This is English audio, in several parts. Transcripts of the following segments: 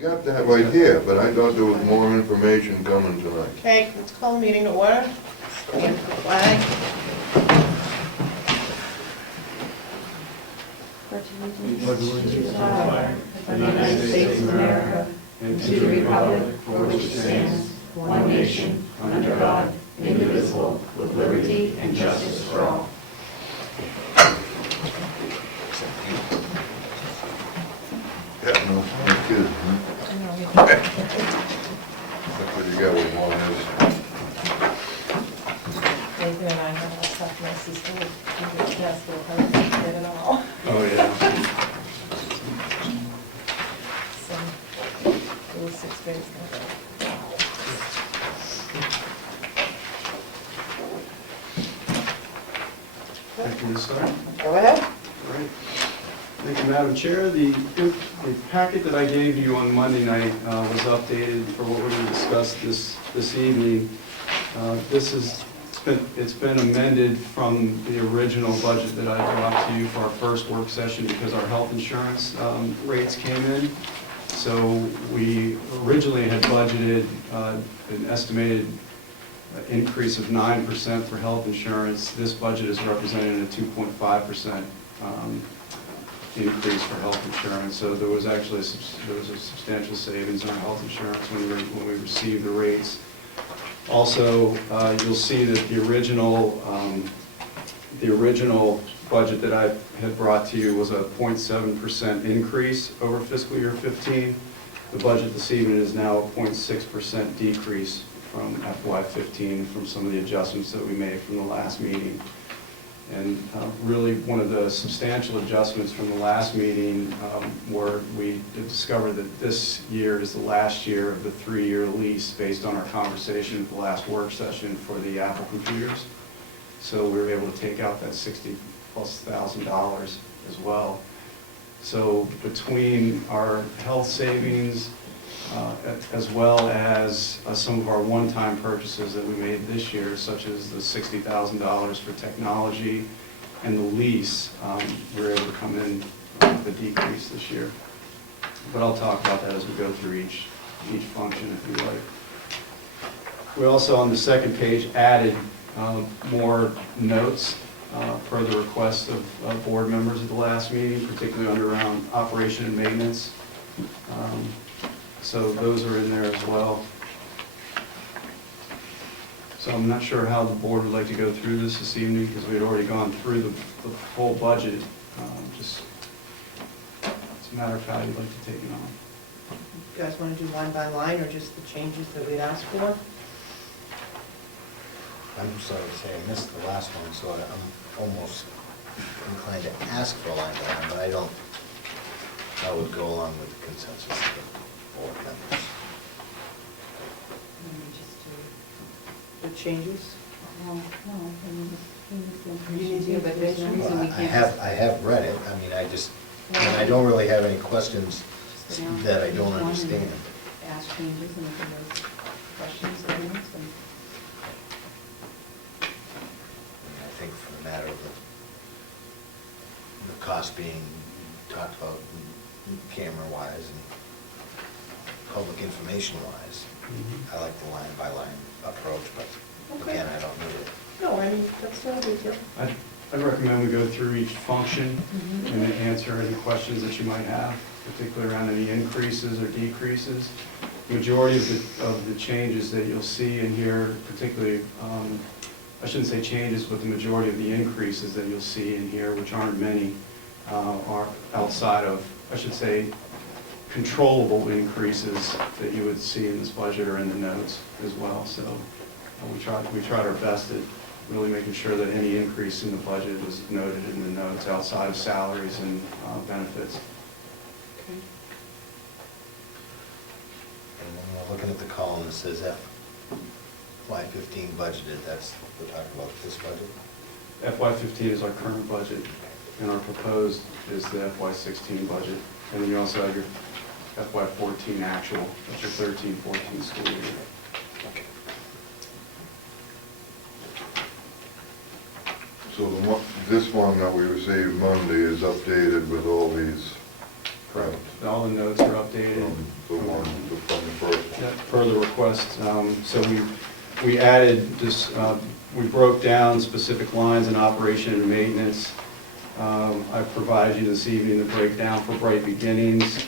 got that right here, but I thought there was more information coming tonight. Okay, let's call the meeting to order. Stand for the flag. allegiance to the flag of the United States of America and to the republic for which it stands, one nation, under God, indivisible, with liberty and justice for all. Yeah, no kidding, huh? That's what you got with one is. Nathan and I have our stuff nicely stored. Yes, we'll hard to get it all. Oh, yeah. So, little 6th grade's gonna go. Thank you, Ms. Sutton. Go ahead. All right. Thank you, Madam Chair. The packet that I gave you on Monday night was updated for what we're going to discuss this evening. It's been amended from the original budget that I brought to you for our first work session because our health insurance rates came in. So we originally had budgeted an estimated increase of 9% for health insurance. This budget is representing a 2.5% increase for health insurance. So there was actually a substantial savings on health insurance when we received the rates. Also, you'll see that the original budget that I had brought to you was a 0.7% increase over fiscal year 15. The budget this evening is now a 0.6% decrease from FY15 from some of the adjustments that we made from the last meeting. And really one of the substantial adjustments from the last meeting were we discovered that this year is the last year of the 3-year lease based on our conversation at the last work session for the Apple computers. So we were able to take out that $60,000+ as well. So between our health savings as well as some of our one-time purchases that we made this year, such as the $60,000 for technology and the lease, we were able to come in with a decrease this year. But I'll talk about that as we go through each function, if you like. We also, on the second page, added more notes per the request of board members at the last meeting, particularly around operation and maintenance. So those are in there as well. So I'm not sure how the board would like to go through this evening because we had already gone through the full budget. Just it's a matter of how you'd like to take it on. You guys want to do line by line or just the changes that we'd asked for? I'm sorry to say I missed the last one, so I'm almost inclined to ask for a line by line, but I would go along with the consensus of the board members. Let me just do, The changes? no, You need to give it this reason Well, we can't. I have read it, I mean, I don't really have any questions that I don't understand. Ask changes and if there's questions or anything, so. I think for the matter of the cost being talked about camera-wise and public information-wise, I like the line-by-line approach, but Okay. again, I don't need it. No, I mean, that's not a big deal. I'd recommend we go through each function and answer any questions that you might have, particularly around any increases or decreases. Majority of the changes that you'll see in here, particularly, I shouldn't say changes, but the majority of the increases that you'll see in here, which aren't many, are outside of, I should say, controllable increases that you would see in this budget or in the notes as well. So we tried our best at really making sure that any increase in the budget was noted in the notes outside of salaries and benefits. Okay. And when we're looking at the column that says FY15 budgeted, we're talking about this budget? FY15 is our current budget, and our proposed is the FY16 budget. And then you also have your FY14 actual, that's your 13-14 school year. Okay. So this one that we received Monday is updated with all these. Correct. All the notes are updated From the from the request. So we added this, we broke down specific lines in operation and maintenance. I provided you this evening the breakdown for Bright Beginnings.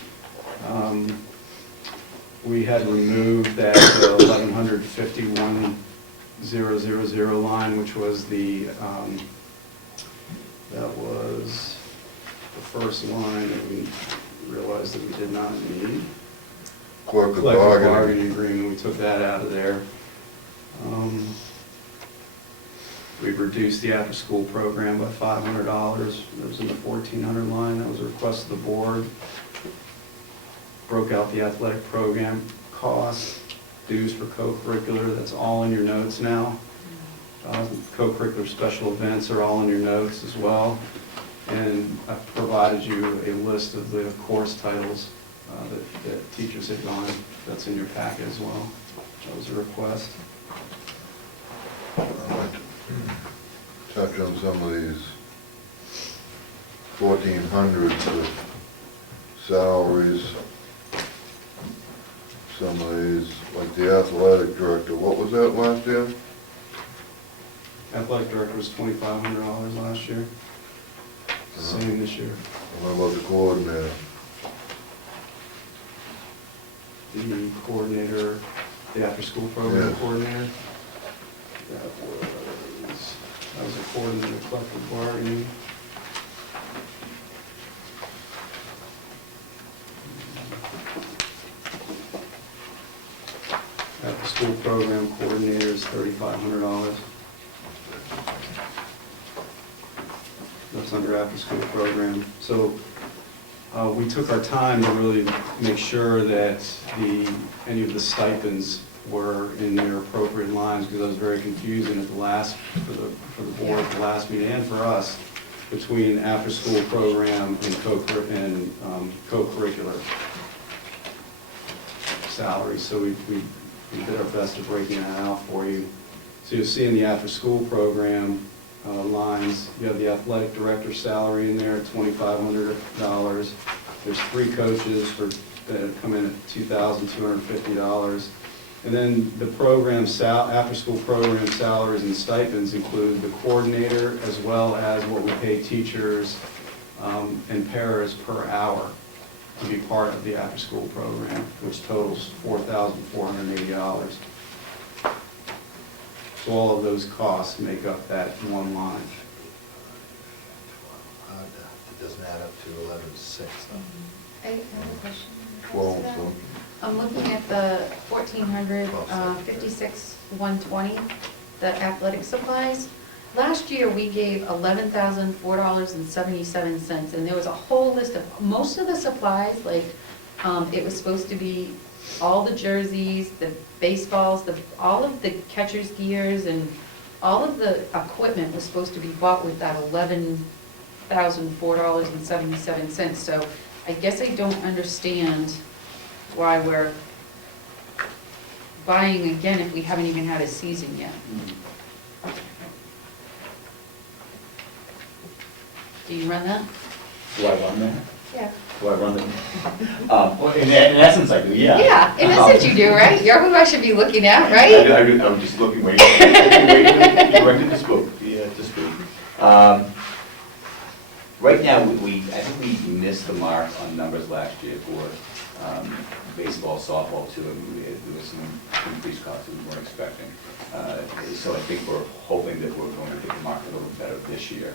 We had removed that 1151,000 line, which was that was the first line that we realized that we did not need. Collective Collective bargaining. bargaining agreement, we took that out of there. We've reduced the after-school program by $500. That was in the 1,400 line, that was a request of the board. Broke out the athletic program costs, dues for co-curricular, that's all in your notes now. Co-curricular special events are all in your notes as well. And I've provided you a list of the course titles that teachers had gone, that's in your packet as well. That was a request. I'd like to touch on some of these 1,400s of salaries. Some of these, like the athletic director, what was that last year? Athletic director was $2,500 last year. Same this year. What about the coordinator? The coordinator, the after-school program Yes. coordinator. That was according to the collective bargaining. After-school program coordinator is $3,500. That's under after-school program. So we took our time to really make sure that any of the stipends were in their appropriate lines, because that was very confusing at the last, for the board at the last meeting, and for us, between after-school program and co-curricular salaries. So we did our best to breaking that out for you. So you'll see in the after-school program lines, you have the athletic director salary in there at $2,500. There's 3 coaches that come in at $2,250. And then the program after-school program salaries and stipends include the coordinator, as well as what we pay teachers and paras per hour to be part of the after-school program, which totals $4,480. So all of those costs make up that one line. It doesn't add up to 11,600. I have a question. 12, so. I'm looking at the 1,400, 56,120, the athletic supplies. Last year, we gave $11,004.77, and there was a whole list of, most of the supplies, like, it was supposed to be all the jerseys, the baseballs, all of the catcher's gears, and all of the equipment was supposed to be bought with that $11,004.77. So I guess I don't understand why we're buying again if we haven't even had a season yet. Do you run that? Do I run that? Yeah. Do I run the, well, in essence, I do, yeah. Yeah, in essence you do, right? You're who I should be looking at, right? I do, I'm just waiting to speak. Right now, I think we missed the mark on numbers last year for baseball, softball too, and there was some increased costs that we weren't expecting. So I think we're hoping that we're going to get the mark a little better this year.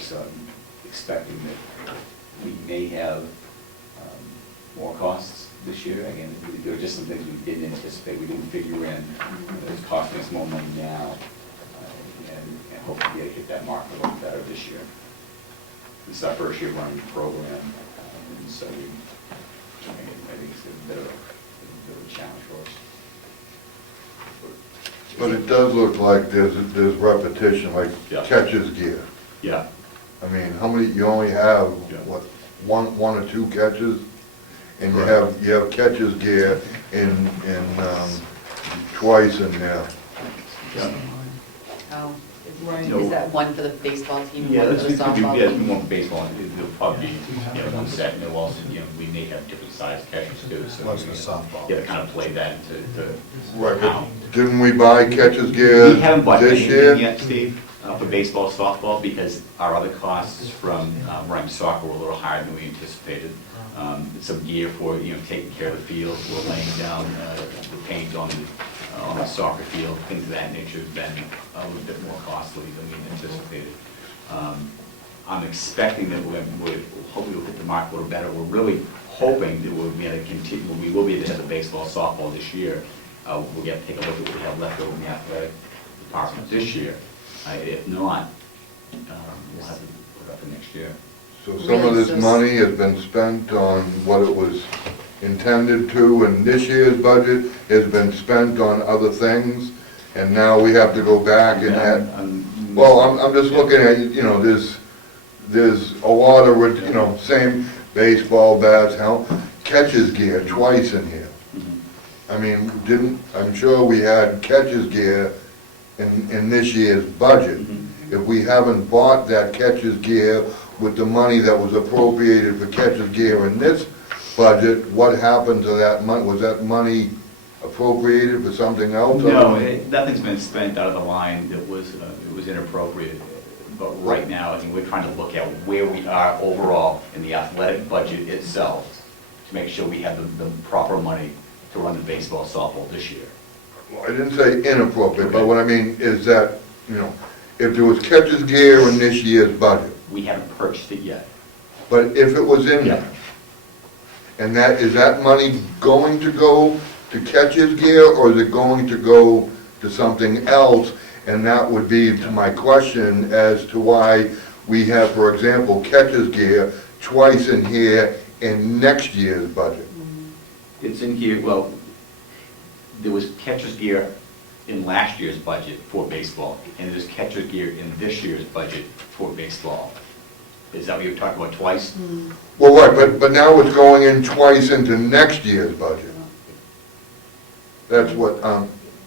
So I'm expecting that we may have more costs this year. Again, there are just some things we didn't anticipate, we didn't figure in. It's costing us more money now, and hopefully we get that mark a little better this year. This is our first year running the program, and so I think it's a bit of a challenge for us. But it does look like there's repetition, like Yeah. catcher's gear. Yeah. I mean, how many, you only have, Yeah. what, one or two catches? And you Correct. have catcher's gear in twice in there. Yeah. Oh, Right. No. is that one for the baseball team, Yeah, one that's, for the it could be, softball yeah, team? more baseball, it'll probably be, one set, and then we'll also, we may have different size catchers too, so. What's the softball? Yeah, kind of play that to Right, count. but didn't we buy catcher's gear We haven't bought this anything year? yet, Steve, for baseball, softball, because our other costs from running soccer were a little higher than we anticipated. Some gear for, taking care of the field, we're laying down the paint on the soccer field, things of that nature have been a little bit more costly than we anticipated. I'm expecting that hopefully we'll hit the mark a little better. We're really hoping that we'll be able to continue, we will be able to have the baseball, softball this year. We'll get to take a look at what we have left over in the athletic department this year. If not, we'll have to put it up for next year. So some of this money has been spent on what it was intended to, and this year's budget has been spent on other things, and now we have to go back and add. Well, I'm just looking at, there's a lot of, same baseball, bats, catcher's gear twice in here. I mean, I'm sure we had catcher's gear in this year's budget. If we haven't bought that catcher's gear with the money that was appropriated for catcher's gear in this budget, what happened to that money? Was that money appropriated for something else? No, nothing's been spent out of the line that was, it was inappropriate. But right now, I think we're trying to look at where we are overall in the athletic budget itself to make sure we have the proper money to run the baseball, softball this year. Well, I didn't say inappropriate, but what I mean is that, if there was catcher's gear in this year's budget, We haven't purchased it yet. but if it was in there, and is that money going to go to catcher's gear, or is it going to go to something else? And that would be to my question as to why we have, for example, catcher's gear twice in here in next year's budget. It's in here, well, there was catcher's gear in last year's budget for baseball, and there's catcher's gear in this year's budget for baseball. Is that what you're talking about twice? Well, right, but now it's going in twice into next year's budget. That's what,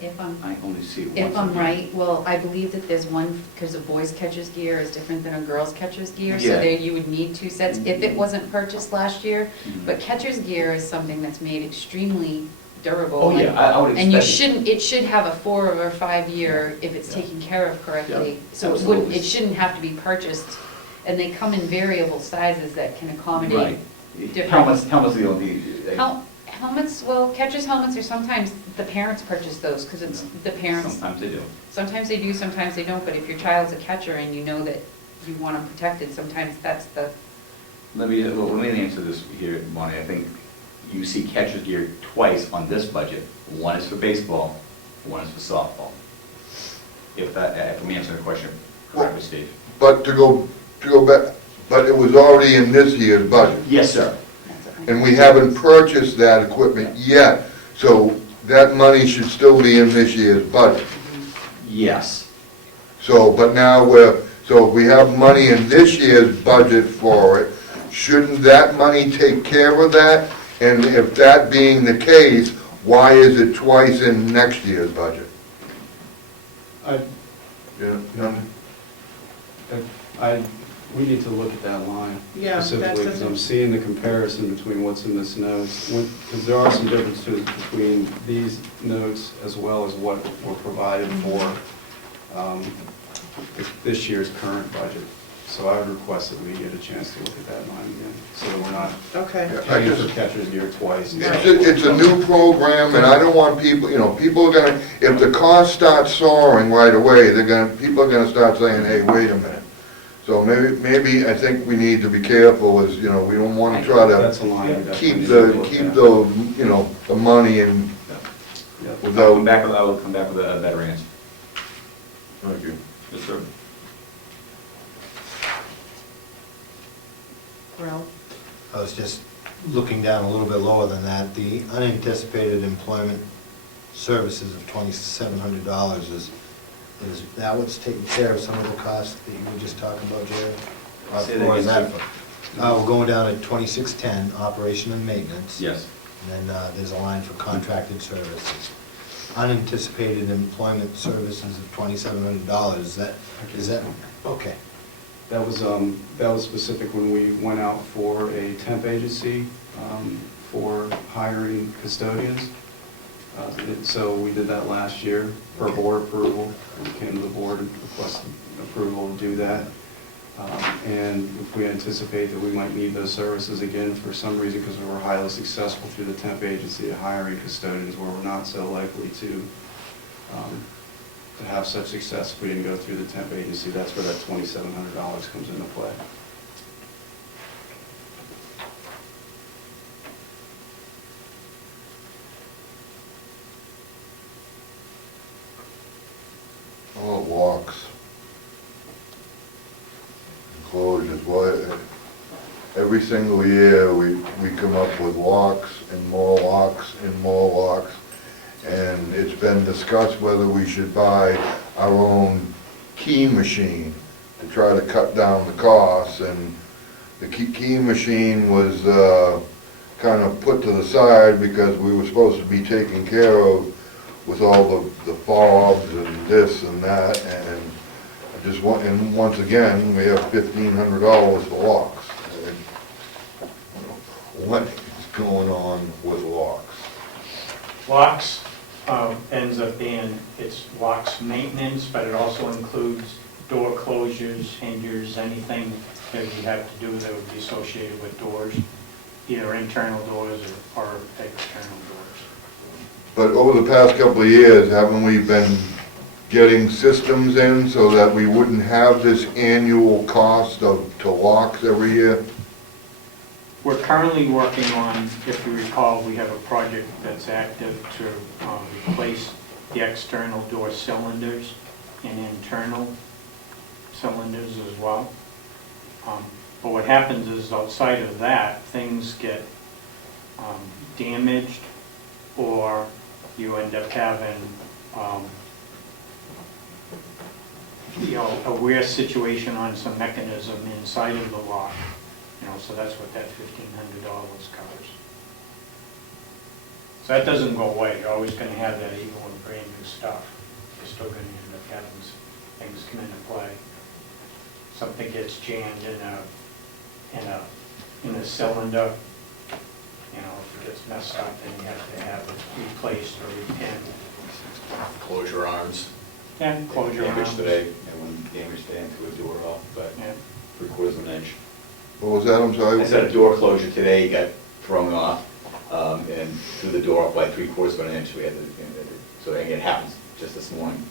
If I'm, I only see it once. if I'm in here. right, well, I believe that there's one, because a boys catcher's gear is different than a girls catcher's gear, so Yeah. there you would need two sets if it wasn't purchased last year. Mhm. But catcher's gear is something that's made extremely durable. Oh, yeah, I would And you expect. it should have a 4 or 5 year if it's Yeah. taken care of correctly. Yeah, So it wouldn't, absolutely. it shouldn't have to be purchased, and they come in variable sizes that can accommodate Right. different. Helmets are the only. Helmets, well, catcher's helmets are sometimes, the parents purchase those, because it's the parents. Sometimes they do. Sometimes they do, sometimes they don't, but if your child's a catcher and you know that you want them protected, sometimes that's the, Let me answer this here, Bonnie. I think you see catcher's gear twice on this budget. One is for baseball, one is for softball. If I'm answering the question correctly, Steve. but to go back, but it was already in this year's budget. Yes, sir. And we haven't purchased that equipment yet, so that money should still be in this year's budget. Yes. So, but now so if we have money in this year's budget for it, shouldn't that money take care of that? And if that being the case, why is it twice in next year's budget? We need to look at that line Yeah, specifically, because I'm seeing the comparison between what's in this notes. Because there are some differences between these notes as well as what were provided for this year's current budget. So I would request that we get a chance to look at that line again, so that we're not Okay. paying for catcher's gear twice. It's a new program, and I don't want people, people are gonna, if the cost starts soaring right away, people are gonna start saying, hey, wait a minute. So maybe I think we need to be careful, as, we don't wanna try That's to a line we definitely keep need to look at. the money in, Yep. I without. will come back with a better answer. Thank you. Yes, sir. well, I was just looking down a little bit lower than that. The unanticipated employment services of $2,700 is that what's taking care of some of the costs that you were just talking about, Jerry? Say that Or is again, that we're going down at 2610, operation and maintenance. Yes. And then there's a line for contracted services. unanticipated employment services of $2,700, is that, okay. That was specific when we went out for a temp agency for hiring custodians. So we did that last year per board approval. We came to the board and requested approval to do that. And if we anticipate that we might need those services again for some reason, because we were highly successful through the temp agency at hiring custodians, where we're not so likely to have such success if we didn't go through the temp agency, that's where that $2,700 comes into play. Oh, locks. Enclosures, what, every single year, we come up with locks and more locks and more locks. And it's been discussed whether we should buy our own key machine to try to cut down the costs. And the key machine was kind of put to the side because we were supposed to be taken care of with all the fobs and this and that. And I just want, and once again, we have $1,500 for locks. And what is going on with locks? Locks ends up being, it's locks maintenance, but it also includes door closures, hinges, anything that you have to do that would be associated with doors, either internal doors or external doors. But over the past couple of years, haven't we been getting systems in so that we wouldn't have this annual cost to locks every year? We're currently working on, if you recall, we have a project that's active to replace the external door cylinders and internal cylinders as well. But what happens is outside of that, things get damaged, or you end up having a wear situation on some mechanism inside of the lock. So that's what that $1,500 covers. So that doesn't go away. You're always going to have that even with brand new stuff. You're still going to end up having things come into play. Something gets jammed in a cylinder. If it gets messed up, then you have to have it replaced or repinned. Closure arms. Yeah, closure arms. Damaged today, and when damaged today into a door off, but Yeah. 3/4 of an inch. What was that, I'm sorry? I said a door closure today got thrown off, and threw the door up by 3/4 of an inch. We had to, so again, it happens just this morning.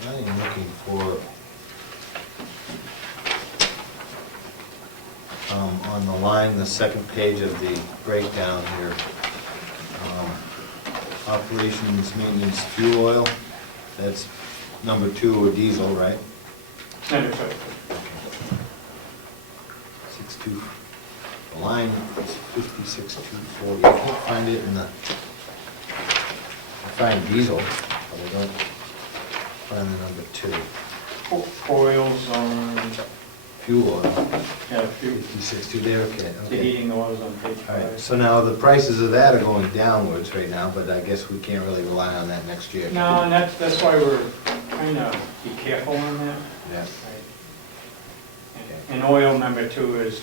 I am looking for, on the line, the second page of the breakdown here, operations, maintenance, fuel oil, that's number 2, or diesel, right? Number 2. 62, the line is 56,240. I can't find it in the, I find diesel, but I don't find the number 2. Oils on, Fuel oil, yeah, fuel. 56,2, there, okay. The heating oils on page All right, 5. so now the prices of that are going downwards right now, but I guess we can't really rely on that next year. No, and that's why we're trying to be careful on that. Yeah. Right. And oil, number 2, is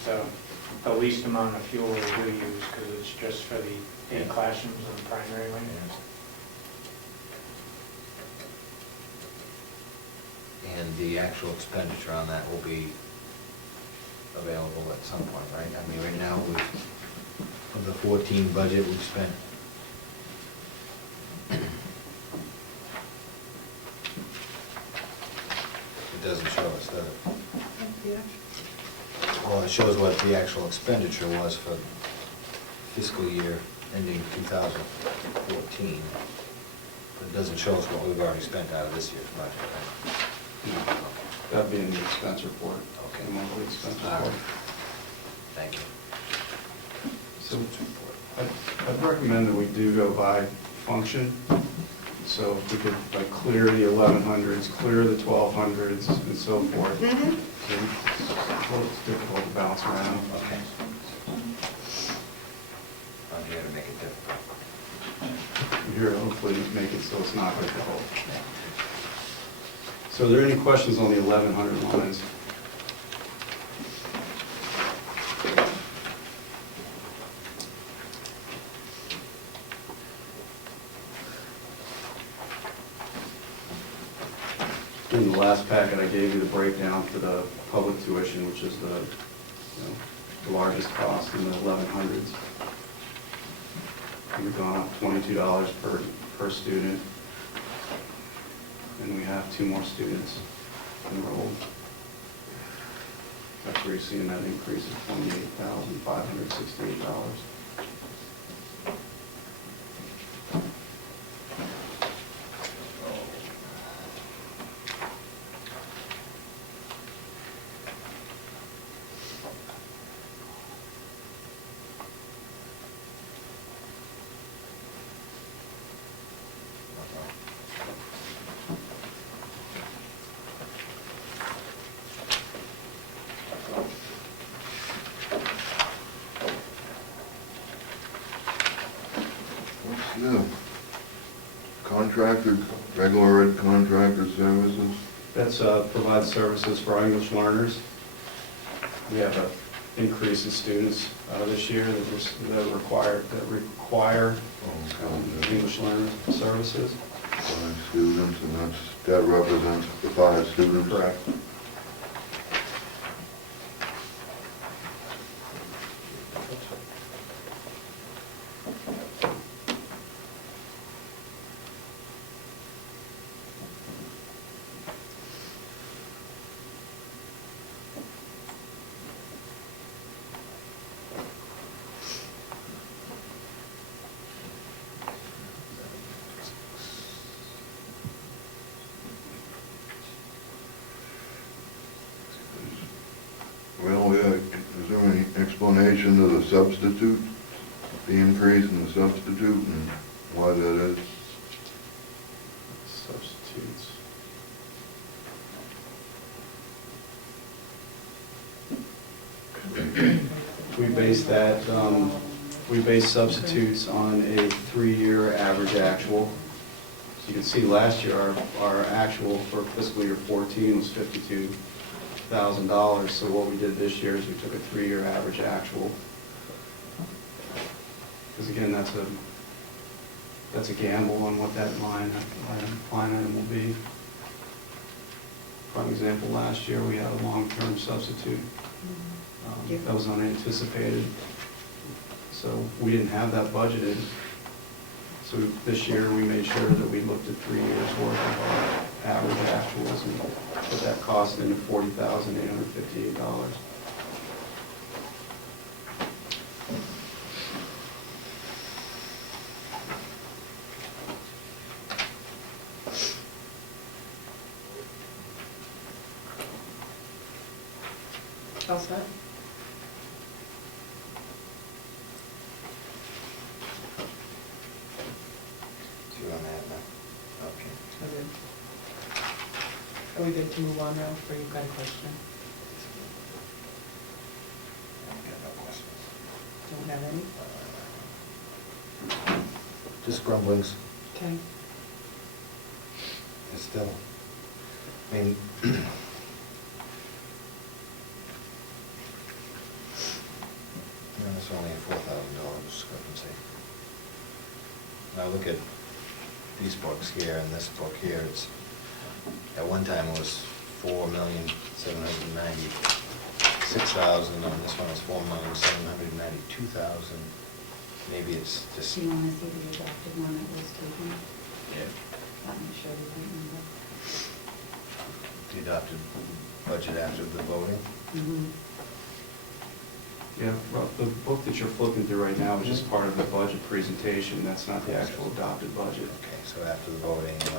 the least amount of fuel we do use, because it's just for the 8 classrooms on the primary wing. And the actual expenditure on that will be available at some point, right? I mean, right now, of the 14 budget, we've spent it doesn't show us, does it? Well, it shows what the actual expenditure was for fiscal year ending 2014. But it doesn't show us what we've already spent out of this year's budget, right? That'd be in the expense report. Okay. The monthly expense All right. report. Thank you. So I'd recommend that we do go by function. So if we could like clear the 1100s, clear the 1200s, and so forth. It's difficult to bounce around. Okay. I'm here to make it difficult. Here, hopefully make it so it's not difficult. So are there any questions on the 1100 lines? In the last packet, I gave you the breakdown for the public tuition, which is the largest cost in the 1100s. We've gone up $22 per student, and we have 2 more students enrolled. That's where you're seeing that increase of $28,568. Yeah. Contracted, regular ed contracted services. That's provide services for our English learners. We have an increase in students this year that require English learner services. 5 students, and that represents the 5 students. Correct. Well, is there any explanation of the substitute, the increase in the substitute and why that is? Substitutes. We base substitutes on a 3-year average actual. So you can see last year, our actual for fiscal year 14 was $52,000. So what we did this year is we took a 3-year average actual. Because again, that's a gamble on what that line item will be. For example, last year we had a long-term substitute. That was unanticipated. So we didn't have that budgeted. So this year we made sure that we looked at 3 years worth of average actuals and put that cost into $40,858. All set? See what I'm at now? Okay. Okay. Are we good to move on now, or you've got a question? I've got no questions. Don't have any? Just grumblings. Okay. It's still, I mean, it's only a $4,000 discrepancy. Now look at these books here and this book here, it's, at one time it was $4,796,000, and this one is $4,792,000. Maybe it's just, Do you want to see the adopted one that was taken? Yeah. Let me show you the number. the adopted budget after the voting. Mhm. Yeah, well, the book that you're flipping through right now is just part of the budget presentation, that's not the actual adopted budget. Okay, so after the voting and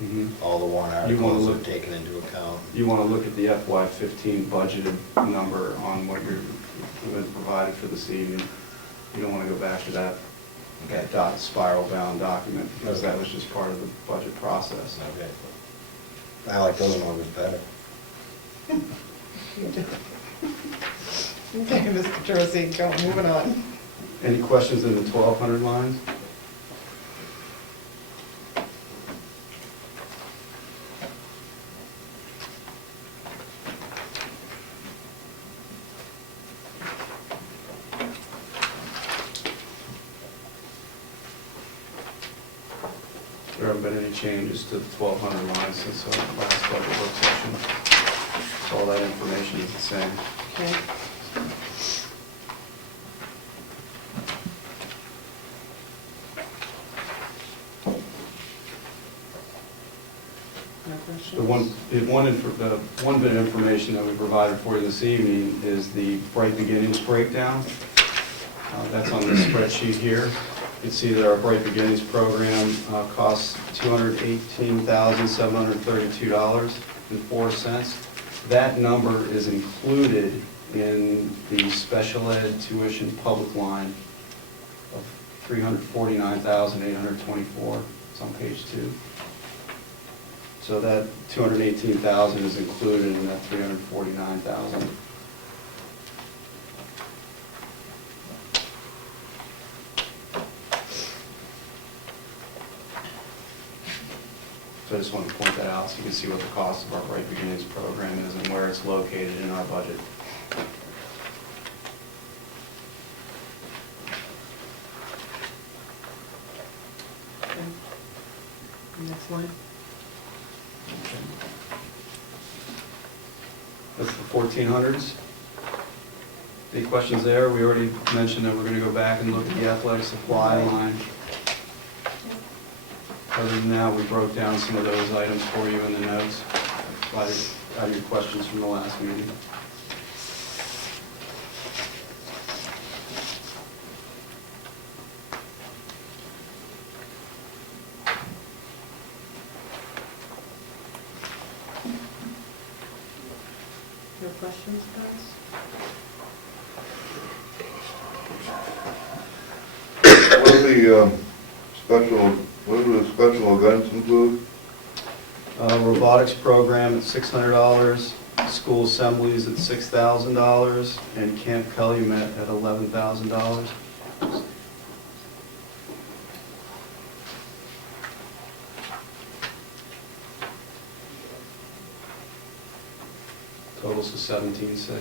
Mhm. all the warrant You wanna articles are look- taken into account. You want to look at the FY15 budgeted number on what you're been provided for this evening. You don't want to go back to that spiral bound document, because that was just part of the budget process. Okay. I like those numbers better. Okay, Mr. Troisi, go, moving on. Any questions in the 1,200 lines? There haven't been any changes to the 1,200 lines since our last budget work session. So all that information is the same. Okay. No questions? The one bit of information that we provided for you this evening is the Bright Beginnings breakdown. That's on the spreadsheet here. You can see that our Bright Beginnings program costs $218,732.04. That number is included in the special ed tuition public line of $349,824. It's on page 2. So that $218,000 is included in that $349,000. So I just wanted to point that out so you can see what the cost of our Bright Beginnings program is and where it's located in our budget. Okay. Next line. That's the 1400s. Any questions there? We already mentioned that we're going to go back and look at the athletic supply line. Other than that, we broke down some of those items for you in the notes. Out of your questions from the last meeting. No questions, guys? What do the special events include? Robotics program at $600, school assemblies at $6,000, and Camp Calumet at $11,000. Totals to $17,600.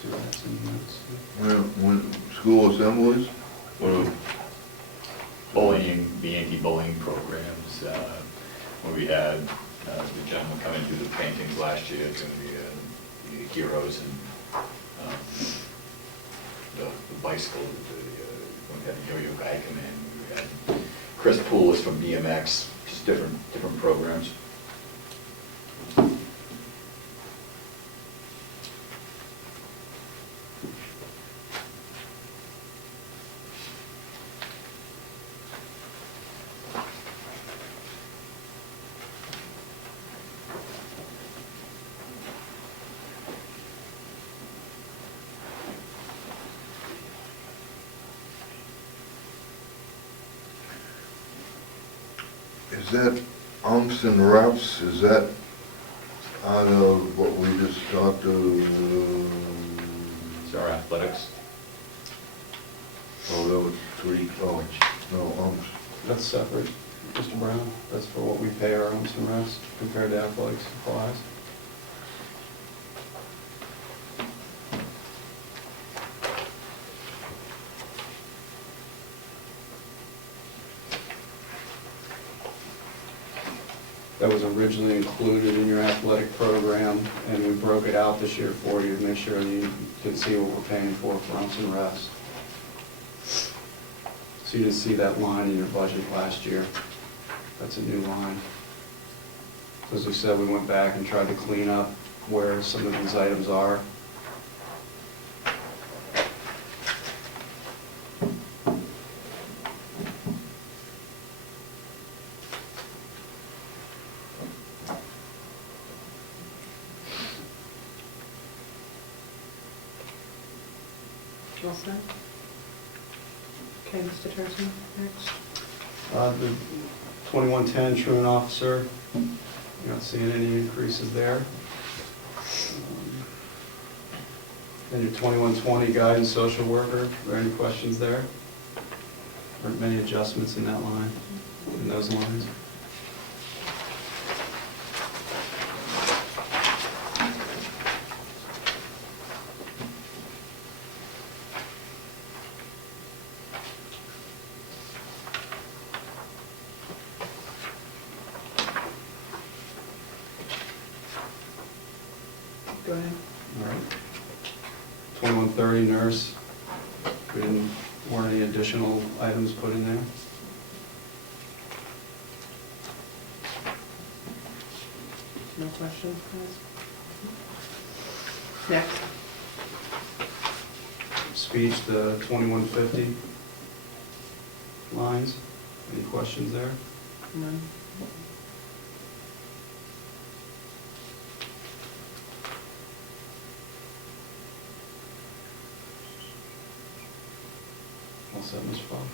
See what that's in the notes. When school assemblies? Or Bowling, the anti-bullying programs, when we had the gentleman come in do the paintings last year, it's going to be the heroes and the bicycle, when we had the yo-yo guy come in, we had Chris Poulos from BMX, just different programs. is that umps and reps, is that out of what we just talked to? It's our athletics. Oh, that was no, umps. That's separate, Mr. Brown. That's for what we pay our umps and refs compared to athletic supplies. That was originally included in your athletic program, and we broke it out this year for you to make sure that you can see what we're paying for umps and refs. So you didn't see that line in your budget last year. That's a new line. As we said, we went back and tried to clean up where some of these items are. All set? Okay, Mr. Turson, next. The 2110 truant officer, you're not seeing any increases there. Then your 2120 guidance social worker, are there any questions there? Aren't many adjustments in that line, in those lines? Go ahead. All right. 2130 nurse, weren't any additional items put in there? No questions, guys? Next. Speech, the 2150 lines, any questions there? None. All set, Mr. Fogg? All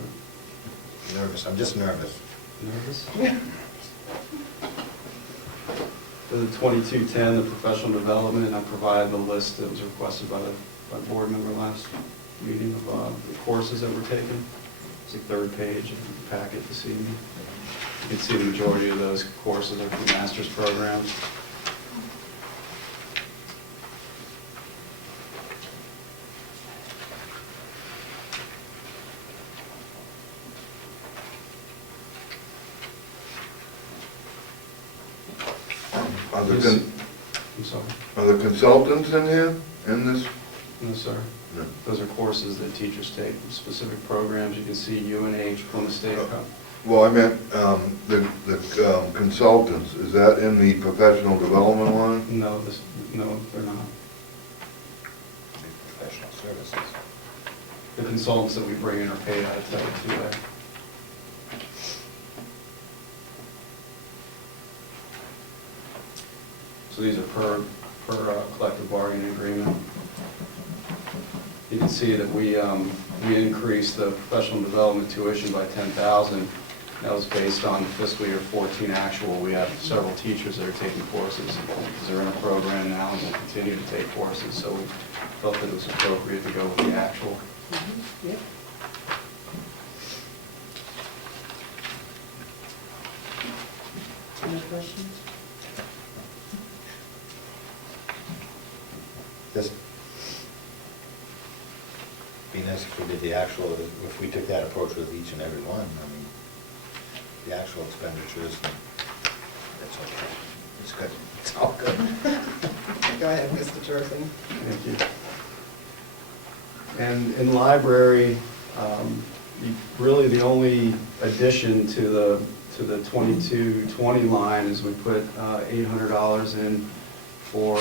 right. Nervous, I'm just nervous. Nervous? For the 2210, the professional development, I provided the list that was requested by the board member last meeting of the courses that were taken. It's the third page of the packet this evening. You can see the majority of those courses are for master's programs. Are the, Yes. I'm sorry. are the consultants in here, in this? No, sir. No. Those are courses that teachers take, specific programs. You can see UNH, Plymouth State. Well, I meant, the consultants, is that in the professional development one? No, no, they're not. Professional services. The consultants that we bring in are paid out of Title II. So these are per collective bargaining agreement. You can see that we increased the professional development tuition by $10,000. That was based on fiscal year 14 actual. We have several teachers that are taking courses because they're in a program now and will continue to take courses. So we felt that it was appropriate to go with the actual. Yep. Any questions? Just be nice if we did the actual, if we took that approach with each and every one. I mean, the actual expenditures, it's okay. It's good. It's all good. Go ahead, Mr. Turson. Thank you. And in library, really the only addition to the 2220 line is we put $800 in for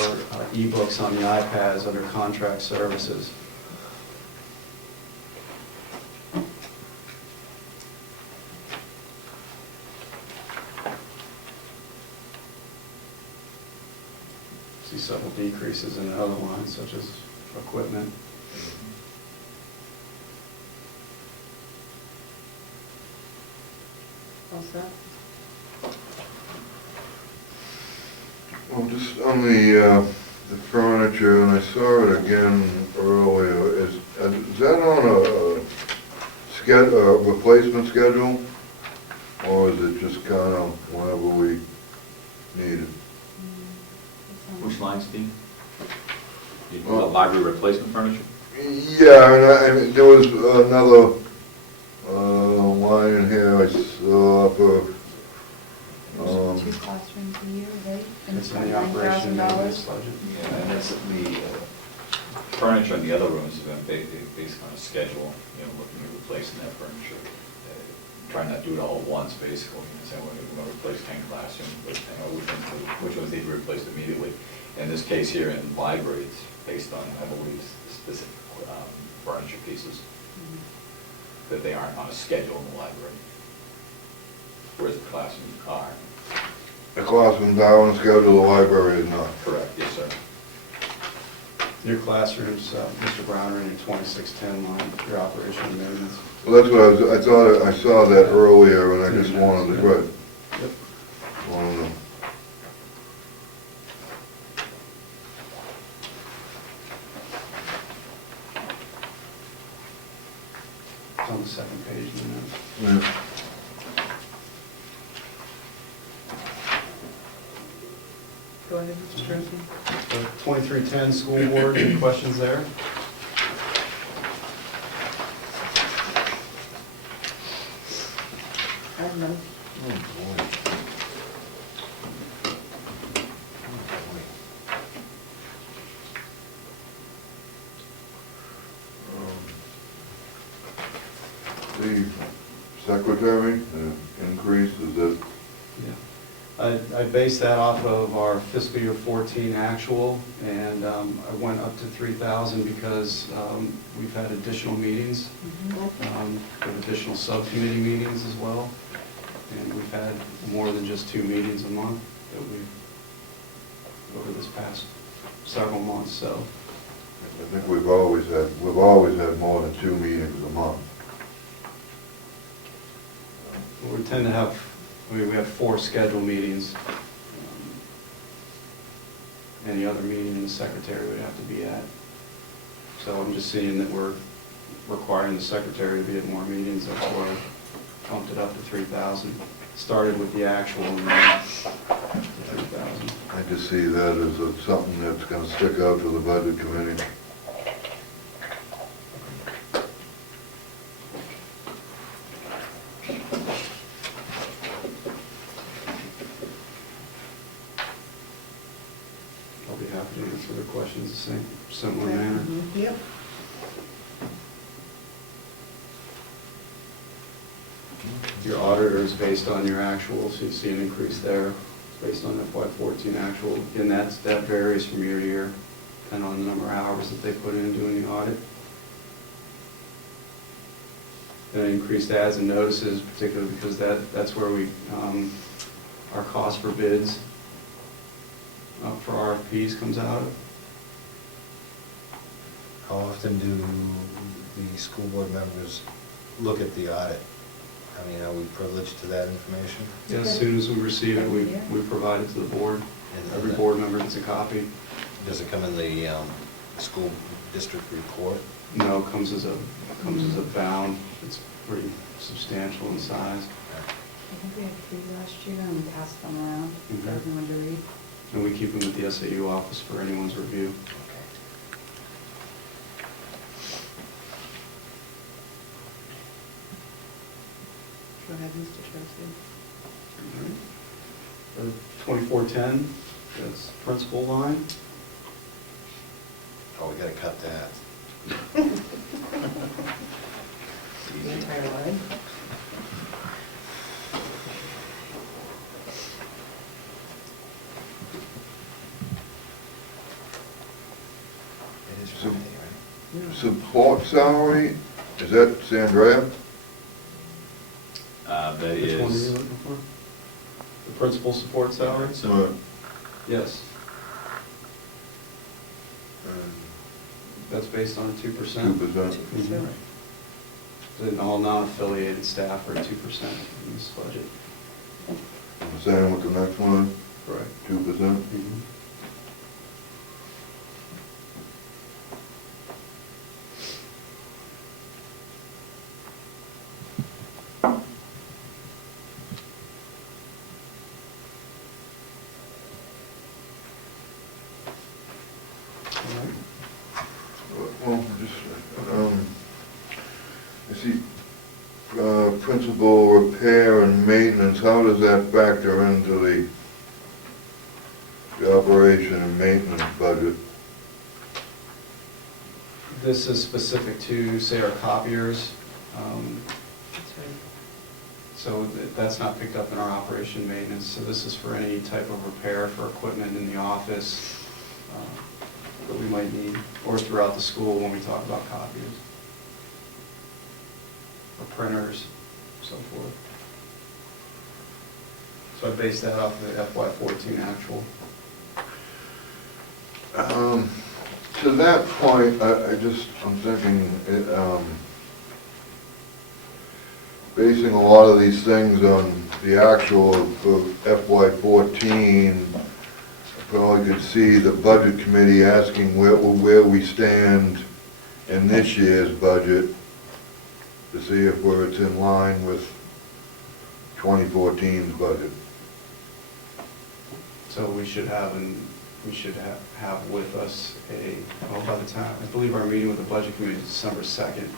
ebooks on the iPads under contract services. See several decreases in other lines such as equipment. All set? Well, just on the furniture, and I saw it again earlier, is that on a replacement schedule? Or is it just kind of whenever we need it? Which line, Steve? You talking about library replacement furniture? Yeah, and there was another line in here I saw for, There's 2 classrooms a year, right? And It's in the operation and maintenance $9,000. budget. Yeah, and that's the furniture in the other rooms has been based on a schedule, looking at replacing that furniture. trying not to do it all at once, basically. So we're going to replace 10 classrooms, but which ones need to be replaced immediately. In this case here in library, it's based on, I believe, specific furniture pieces that they aren't on a schedule in the library, whereas the classrooms are. The classrooms are on schedule, the library is not. Correct, yes, sir. Your classrooms, Mr. Brown, are in your 2610 line, your operation and maintenance. Well, that's what I thought, I saw that earlier, and I just wanted to, good. Yep. Wanted to. It's on the second page in the notes. Yeah. Go ahead, Mr. Tracy. 2310 School Board, any questions there? I have none. Oh, boy. The secretary, the increase, is that, Yeah. I based that off of our fiscal year 14 actual, and I went up to 3,000 because we've had additional meetings, with additional subcommittee meetings as well, and we've had more than just 2 meetings a month that we've, over this past several months, so. I think we've always had more than 2 meetings a month. We tend to have, we have 4 scheduled meetings. Any other meeting the secretary would have to be at. So I'm just seeing that we're requiring the secretary to be at more meetings, that's why I bumped it up to 3,000. Started with the actual and then to 3,000. I just see that as something that's gonna stick out to the budget committee. I'll be happy to answer their questions the same, similar manner. Yep. Your auditor is based on your actual, so you see an increase there. It's based on FY14 actual. And that varies from year to year, depending on the number of hours that they put in doing the audit. And increased ads and notices, particularly because that's where we, our cost for bids for RFPs comes out of. How often do the school board members look at the audit? I mean, are we privileged to that information? Yeah, as soon as we receive it, we provide it to the board. And Every board member gets a copy. Does it come in the school district report? No, it comes as a bound. It's pretty substantial in size. I think we had 3 last year and we passed them around for Mhm. everyone to read. And we keep them at the SAU office for anyone's review. Okay. Go ahead, Mr. Tracy. The 2410, that's principal line. Oh, we gotta cut that. The entire line. It is So- Friday, right? Support salary, is that Sandrea? That Which one are you is, looking for? The principal support salary? Yes, that's based on 2%. 2%. Mhm. And all non-affiliated staff are 2% in this budget. Same with the next one, Correct. 2%? Mhm. Well, just, I see, principal repair and maintenance, how does that factor into the operation and maintenance budget? This is specific to, say, our copiers. That's right. So that's not picked up in our operation maintenance. So this is for any type of repair for equipment in the office that we might need, or throughout the school when we talk about copiers, or printers, so forth. So I based that off the FY14 actual. To that point, I'm thinking, basing a lot of these things on the actual of FY14, I probably could see the budget committee asking where we stand in this year's budget to see if it's in line with 2014's budget. So we should have with us by the time, I believe our meeting with the budget committee is December 2nd.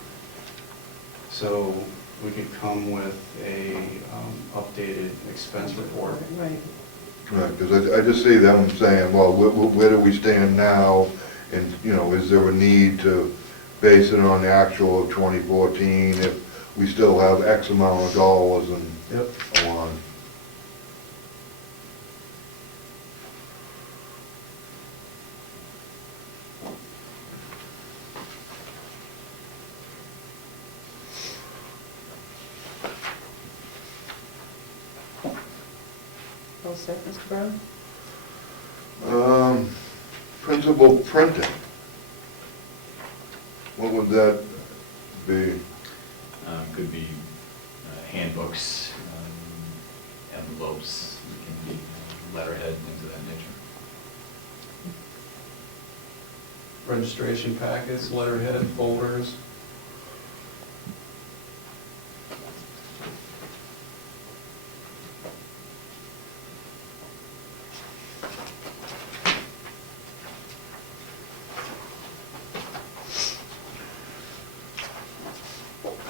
So we could come with a updated expense report. Right. Right, because I just see them saying, well, where do we stand now? And, you know, is there a need to base it on the actual of 2014 if we still have X amount of dollars and so on? All set, Mr. Brown? Principal printing. What would that be? Could be handbooks, envelopes, it can be letterhead, things of that nature. Registration packets, letterhead, folders.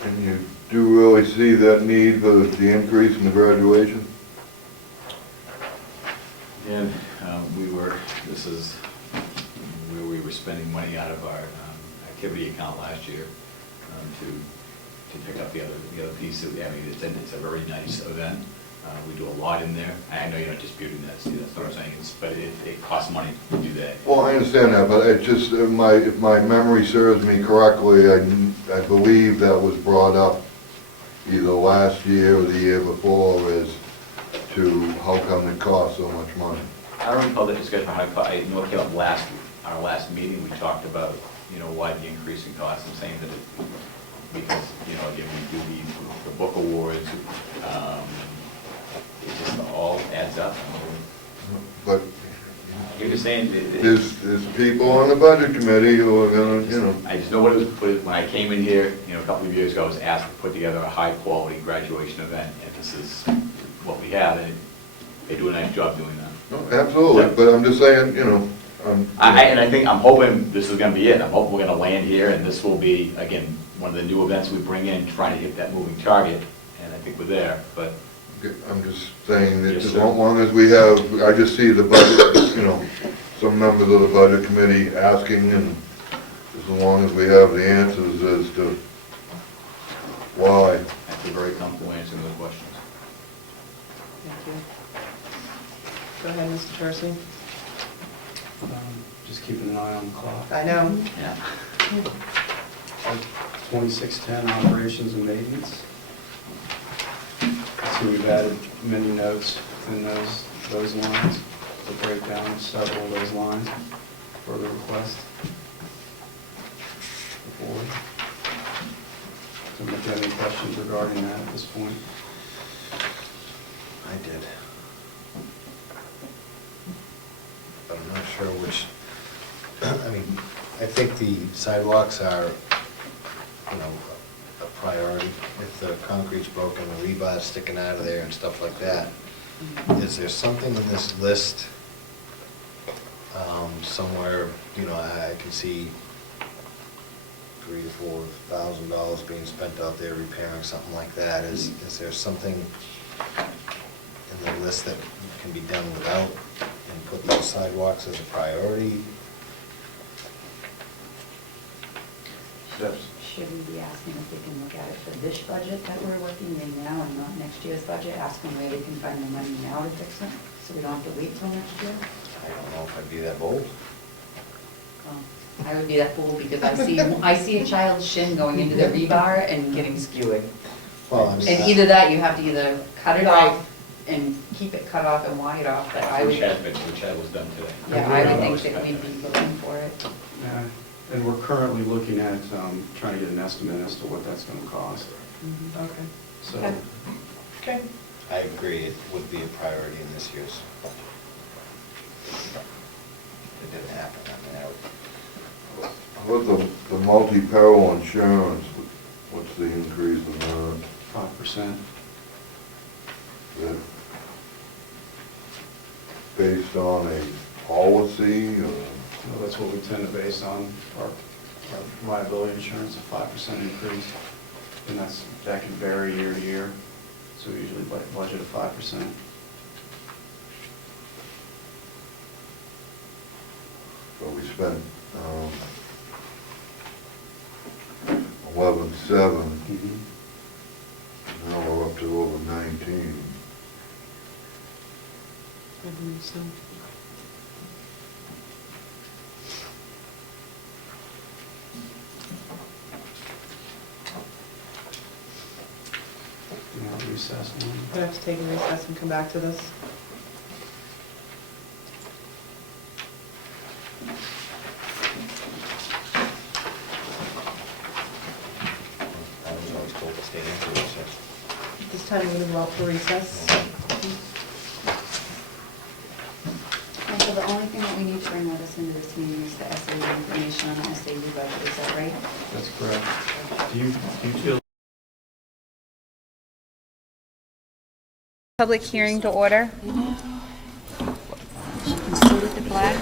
And you do really see that need for the increase in the graduation? And this is where we were spending money out of our activity account last year to pick up the other piece. I mean, it's a very nice event. We do a lot in there. I know you're not disputing that, Steve, that's what I'm saying, but it costs money to do that. Well, I understand that, but it just, if my memory serves me correctly, I believe that was brought up either last year or the year before as to how come it costs so much money. I don't recall that discussion, I know it came up our last meeting, we talked about, why the increase in cost. I'm saying that because, again, we do the book awards, it just all adds up. But You're just saying. there's people on the budget committee who are gonna, I just know what it was, when I came in here, a couple of years ago, I was asked to put together a high-quality graduation event, and this is what we have, and they do a nice job doing that. No, absolutely, but I'm just saying, And I think, I'm hoping this is gonna be it. I'm hoping we're gonna land here, and this will be, again, one of the new events we bring in, trying to hit that moving target, and I think we're there, but. I'm just saying that Yes, as sir. long as we have, I just see the budget, some members of the budget committee asking, and as long as we have the answers as to why. I feel very comfortable answering those questions. Thank you. Go ahead, Mr. Percy. Just keeping an eye on the clock. I know. Yeah. 2610, operations and maintenance. So we've added many notes in those lines, to break down several of those lines for the request. The board. So if you have any questions regarding that at this point? I did. I'm not sure which, I mean, I think the sidewalks are, a priority. If the concrete's broken, the rebar's sticking out of there and stuff like that. Is there something in this list somewhere, I can see $3,000 to $4,000 being spent out there repairing something like that? Is there something in the list that can be done without, and put those sidewalks as a priority? should we be asking if they can look at it for this budget that we're working in now and not next year's budget, asking where they can find the money now to fix it, so we don't have to wait till next year? I don't know if I'd be that bold. I would be that fool because I see a child's shin going into the rebar and getting skewered. Well, I'm And either that, you have to either cut it off and keep it cut off and wire it off, but I would, Which has been, which was done today. yeah, I would think that we'd be looking for it. Yeah, and we're currently looking at trying to get an estimate as to what that's going to cost. Okay. So, Okay. Okay. I agree, it would be a priority in this year's. It didn't happen, I mean, How about the multi-peril insurance? What's the increase in that? 5%. Is it based on a policy or? So that's what we tend to base on our liability insurance, a 5% increase. And that can vary year to year. So we usually budget a 5%. So we spent 11.7, now we're up to over 19. So, You know, recess one. we'll have to take a recess and come back to this. I was always told to stay in for recess. This time we're going to go out for recess. And so the only thing that we need to bring with us into this meeting is the SAU information on the SAU budget, is that right? That's correct. Do you feel Public hearing to order. Salute the flag.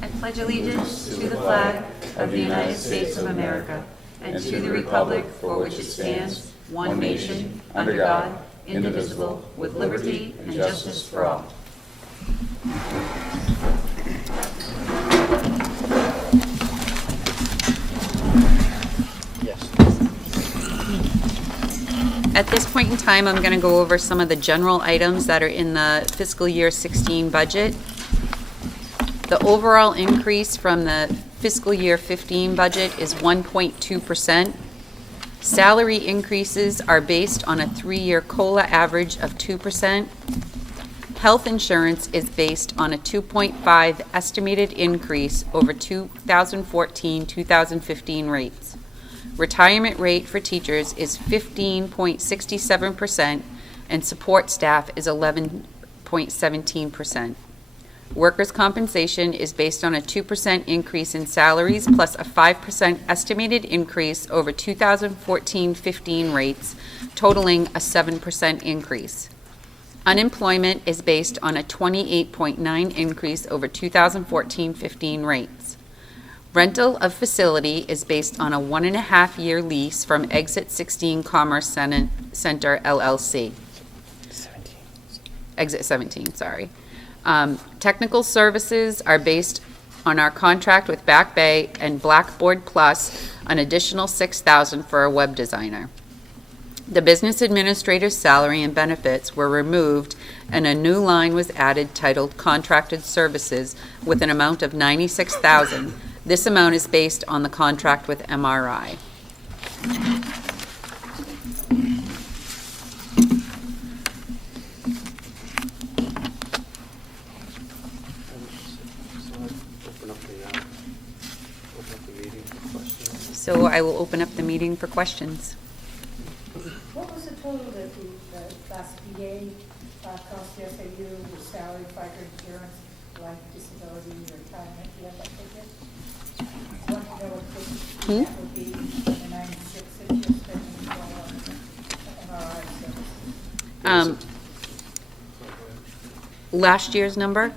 I pledge allegiance to the flag of the United States of America and to the republic for which it stands, one nation, under God, indivisible, with liberty and justice for all. At this point in time, I'm going to go over some of the general items that are in the fiscal year 16 budget. The overall increase from the fiscal year 15 budget is 1.2%. Salary increases are based on a 3-year COLA average of 2%. Health insurance is based on a 2.5 estimated increase over 2014-2015 rates. Retirement rate for teachers is 15.67% and support staff is 11.17%. Workers' compensation is based on a 2% increase in salaries plus a 5% estimated increase over 2014-15 rates, totaling a 7% increase. Unemployment is based on a 28.9 increase over 2014-15 rates. Rental of facility is based on a 1.5-year lease from Exit 16 Commerce Center LLC. Exit 17, sorry. Technical services are based on our contract with Back Bay and Blackboard Plus, an additional $6,000 for a web designer. The business administrator's salary and benefits were removed and a new line was added titled Contracted Services with an amount of $96,000. This amount is based on the contract with MRI. So I will open up the meeting for questions. What was the total that the class PA cost the SAU with salary, FICA insurance, life, disability, retirement? Do you have that figure? I want to know what that would be in the 96 that you're spending for MRI services. Last year's number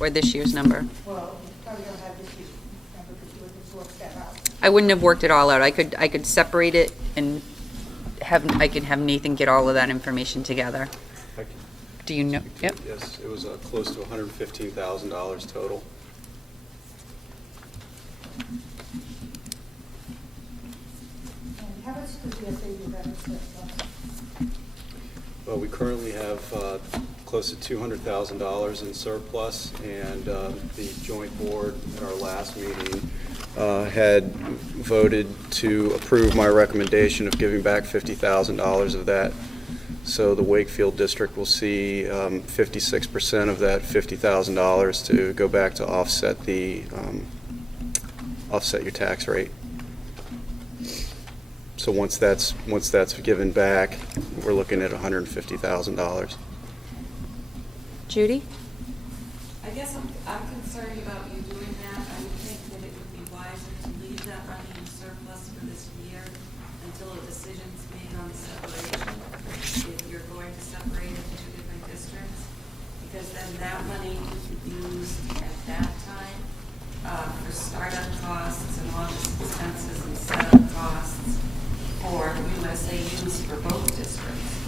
or this year's number? Well, you probably don't have this year's number because you wouldn't have worked that out. I wouldn't have worked it all out. I could separate it and I could have Nathan get all of that information together. Do you know? Yep. Yes, it was close to $115,000 total. And how much does the SAU have in surplus? Well, we currently have close to $200,000 in surplus, and the joint board at our last meeting had voted to approve my recommendation of giving back $50,000 of that. So the Wakefield district will see 56% of that $50,000 to go back to offset your tax rate. So once that's given back, we're looking at $150,000. Judy? I guess I'm concerned about you doing that. I would think that it would be wiser to leave that money in surplus for this year until a decision's made on the separation, if you're going to separate into two different districts, because then that money could be used at that time for startup costs and office expenses and setup costs for new SAUs for both districts.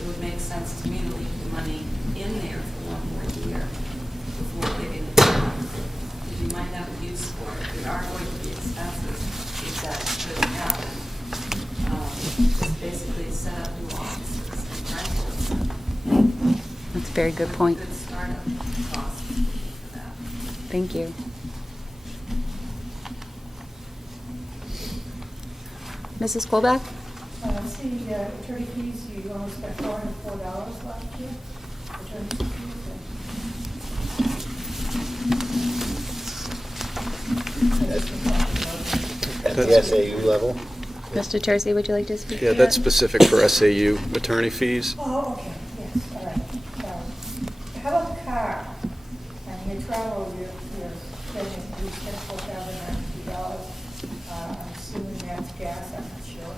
It would make sense to me to leave the money in there for one more year before giving it down. Because you might have a use for it. There are going to be expenses if that should happen. Just basically set up new offices and rentals. That's a very good point. Good startup costs for that. Thank you. Mrs. Colback? See, attorney fees, you only spent $404 last year. Attorney fees. At the SAU level? Mr. Tercey, would you like to speak? Yeah, to that's that? specific for SAU attorney fees. Oh, okay, yes, all right. How about the car? And your travel, you're spending, you spent $4,090. I'm assuming that's gas, I'm not sure.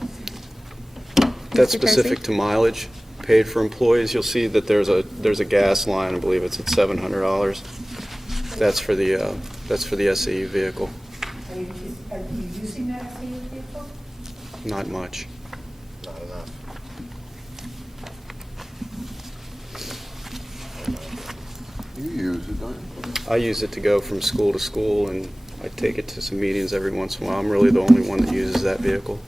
That's Mr. Tercey? specific to mileage paid for employees. You'll see that there's a gas line, I believe it's at $700. That's for the SAU vehicle. Are you using that SAU vehicle? Not much. Not enough. You use it, don't you? I use it to go from school to school, and I take it to some meetings every once in a while. I'm really the only one that uses that vehicle.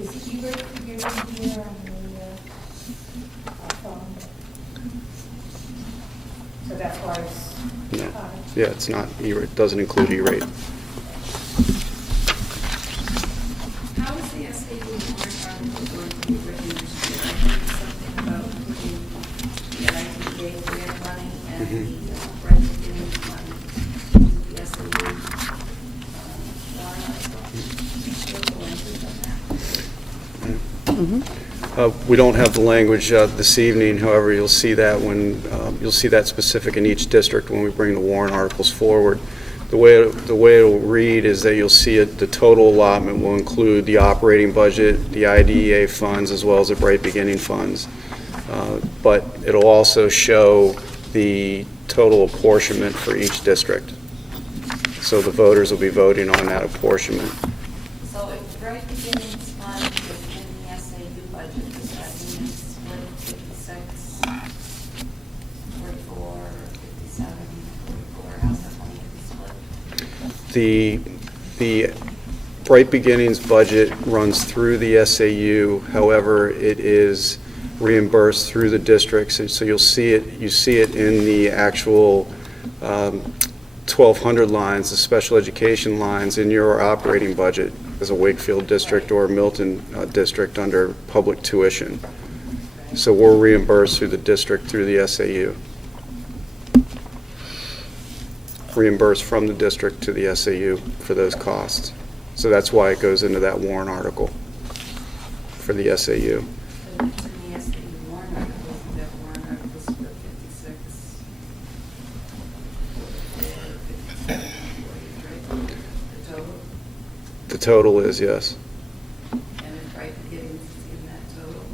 Is the e-rate figure in here on the phone? So that's why it's No. high. Yeah, it's not E-rate, doesn't include E-rate. How is the SAU warrant article going to be written this year? I heard something about putting the ITDA grant money and the Bright Beginnings money into the SAU warrant article. What's the language on that? We don't have the language this evening, however, you'll see that you'll see that specific in each district when we bring the warrant articles forward. The way it'll read is that you'll see the total allotment will include the operating budget, the IDEA funds, as well as the Bright Beginning funds. But it'll also show the total apportionment for each district. So the voters will be voting on that apportionment. So if Bright Beginnings fund is in the SAU budget, does that mean it's split 56, 44, 57, 44? How's that money going to be split? The Bright Beginnings budget runs through the SAU, however, it is reimbursed through the districts, and so you see it in the actual 1,200 lines, the special education lines in your operating budget as a Wakefield district or a Milton district under public tuition. So we're reimbursed through the district through the SAU. Reimbursed from the district to the SAU for those costs. So that's why it goes into that warrant article for the SAU. So if it's in the SAU warrant article, isn't that warrant article split 56, 44, 43, the total? The total is, yes. And if Bright Beginnings is in that total,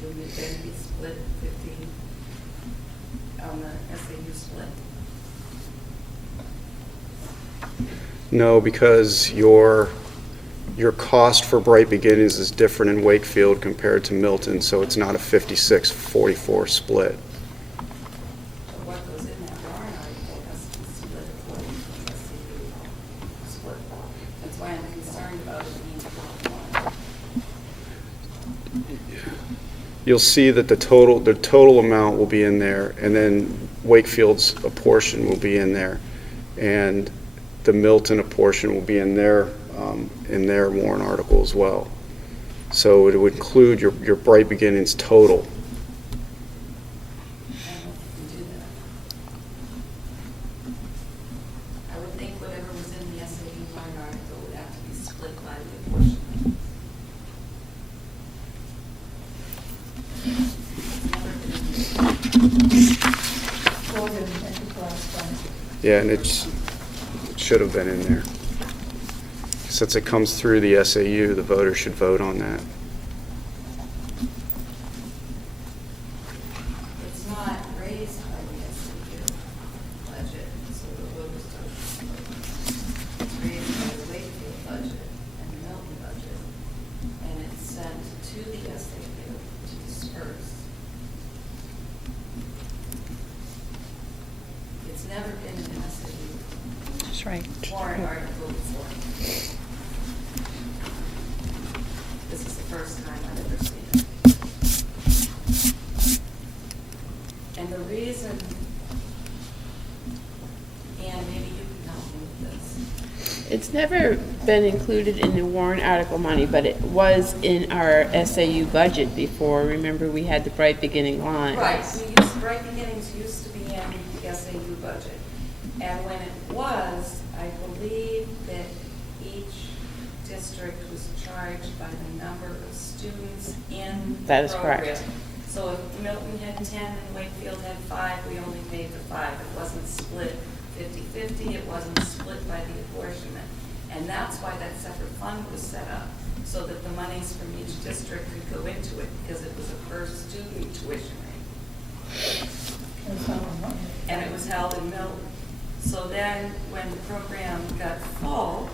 wouldn't it then be split 50 on the SAU split? No, because your cost for Bright Beginnings is different in Wakefield compared to Milton, so it's not a 56-44 split. So you'll see that the total amount will be in there, and then Wakefield's a portion will be in there, and the Milton a portion will be in their warrant article as well. So it would include your Bright Beginnings total. I don't know if you can do that. I would think whatever was in the SAU warrant article would have to be split by the apportionment. Or the enterprise fund. Yeah, and it should have been in there. Since it comes through the SAU, the voters should vote on that. It's not raised by the SAU budget, so the voters don't. It's raised by the Wakefield budget and the Milton budget, and it's sent to the SAU to disperse. It's never been in an SAU That's right. warrant article before. This is the first time I've ever seen it. And the reason, and maybe you can help me with this. It's never been included in the warrant article money, but it was in our SAU budget before. Remember, we had the Bright Beginning line. Right, Bright Beginnings used to be in the SAU budget. And when it was, I believe that each district was charged by the number of students in the That is program. correct. So if Milton had 10 and Wakefield had 5, we only paid the 5. It wasn't split 50-50, it wasn't split by the apportionment. And that's why that separate fund was set up, so that the monies from each district could go into it, because it was a per student tuition rate. And so on. And it was held in Milton. So then, when the program got full,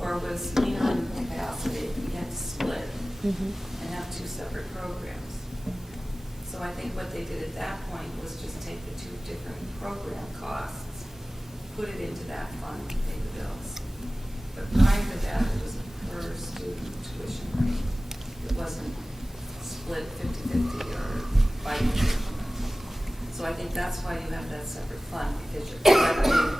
or was nearing capacity, we had to split and have 2 separate programs. So I think what they did at that point was just take the 2 different program costs, put it into that fund to pay the bills. But prior to that, it was a per student tuition rate. It wasn't split 50-50 or by tuition. So I think that's why you have that separate fund, because you're collecting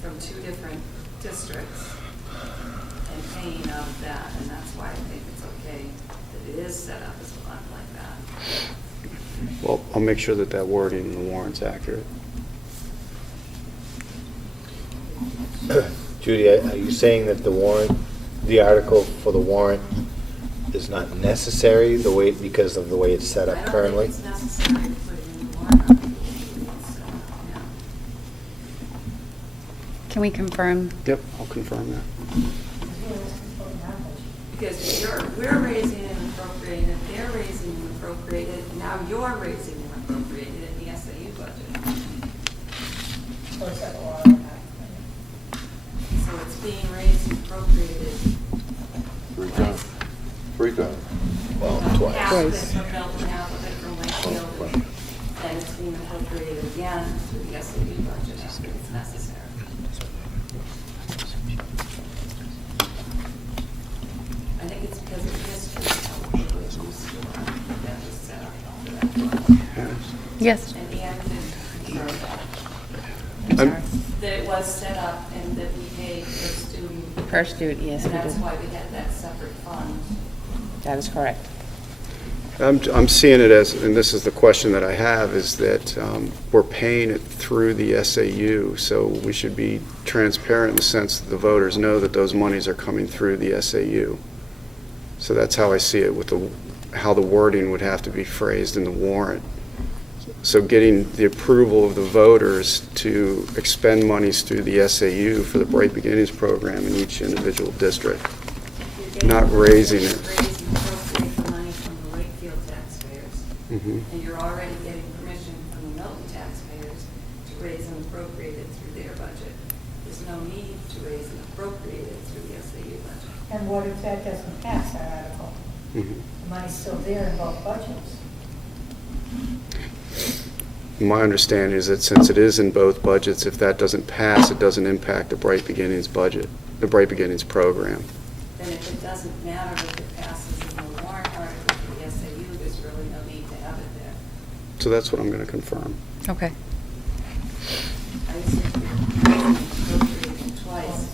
from 2 different districts and paying out of that, and that's why I think it's okay that it is set up as a fund like that. Well, I'll make sure that that wording in the warrant's accurate. Judy, are you saying that the article for the warrant is not necessary because of the way it's set up currently? I don't think it's necessary to put it in the warrant article. It's, yeah. Can we confirm? Yep, I'll confirm that. Because we're raising and appropriating, they're raising and appropriated, now you're raising and appropriated in the SAU budget. So it's like a lot of that. So it's being raised and appropriated 3 times. 3 times. Well, half of it Twice. from Milton, half of it from Wakefield, and then it's being appropriated again through the SAU budget after it's necessary. I think it's because of history, how it was used to, that was set up for that fund. Yes. And Ann did confirm that, I'm sorry. that it was set up and that we paid per student. Per student, yes, And we that's did. why we had that separate fund. That is correct. I'm seeing it as, and this is the question that I have, is that we're paying it through the SAU, so we should be transparent in the sense that the voters know that those monies are coming through the SAU. So that's how I see it with how the wording would have to be phrased in the warrant. So getting the approval of the voters to expend monies through the SAU for the Bright Beginnings program in each individual district, not raising it. Raise and appropriate the money from the Wakefield taxpayers. Mhm. And you're already getting permission from the Milton taxpayers to raise and appropriate it through their budget. There's no need to raise and appropriate it through the SAU budget. And what if that doesn't pass, that article? Mhm. The money's still there in both budgets. My understanding is that since it is in both budgets, if that doesn't pass, it doesn't impact the Bright Beginnings budget, the Bright Beginnings program. Then if it doesn't matter if it passes in the So that's what I'm going to confirm. Okay. I think we're appropriating twice,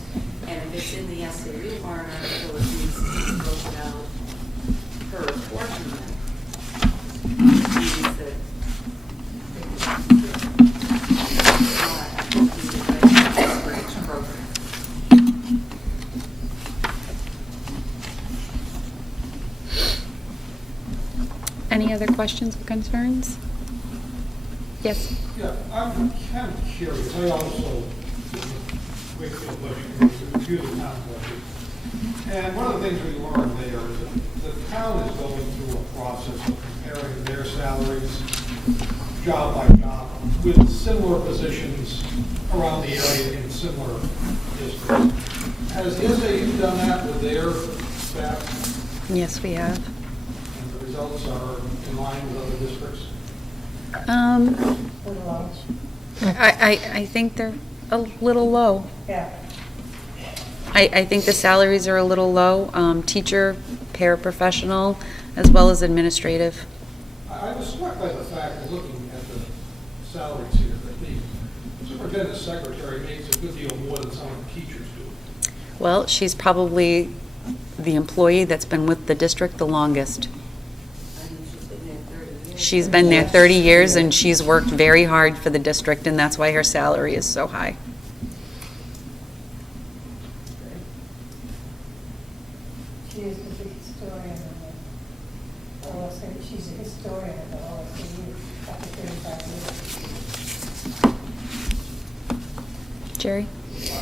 and if it's in the SAU warrant article, it means it goes out per apportionment. It means that it's not allocated for each program. Any other questions or concerns? Yes. Yeah, I'm kind of curious, I also, Wakefield budget, review the town budget. And one of the things we learned there is that the town is going through a process of comparing their salaries, job by job, with similar positions around the area in similar districts. Has the SAU done that with their staff, Yes, we have. and the results are in line with other districts? Little large. I think they're a little low. Yeah. I think the salaries are a little low, teacher, paraprofessional, as well as administrative. I was struck by the fact that looking at the salaries here, that the superintendent secretary makes a good deal more than some of the teachers do. Well, she's probably the employee that's been with the district the longest. I think she's been there 30 years. She's been there 30 years, and she's worked very hard for the district, and that's why her salary is so high. She is the historian of the OSU. She's a historian of the OSU after 35 years. Jerry?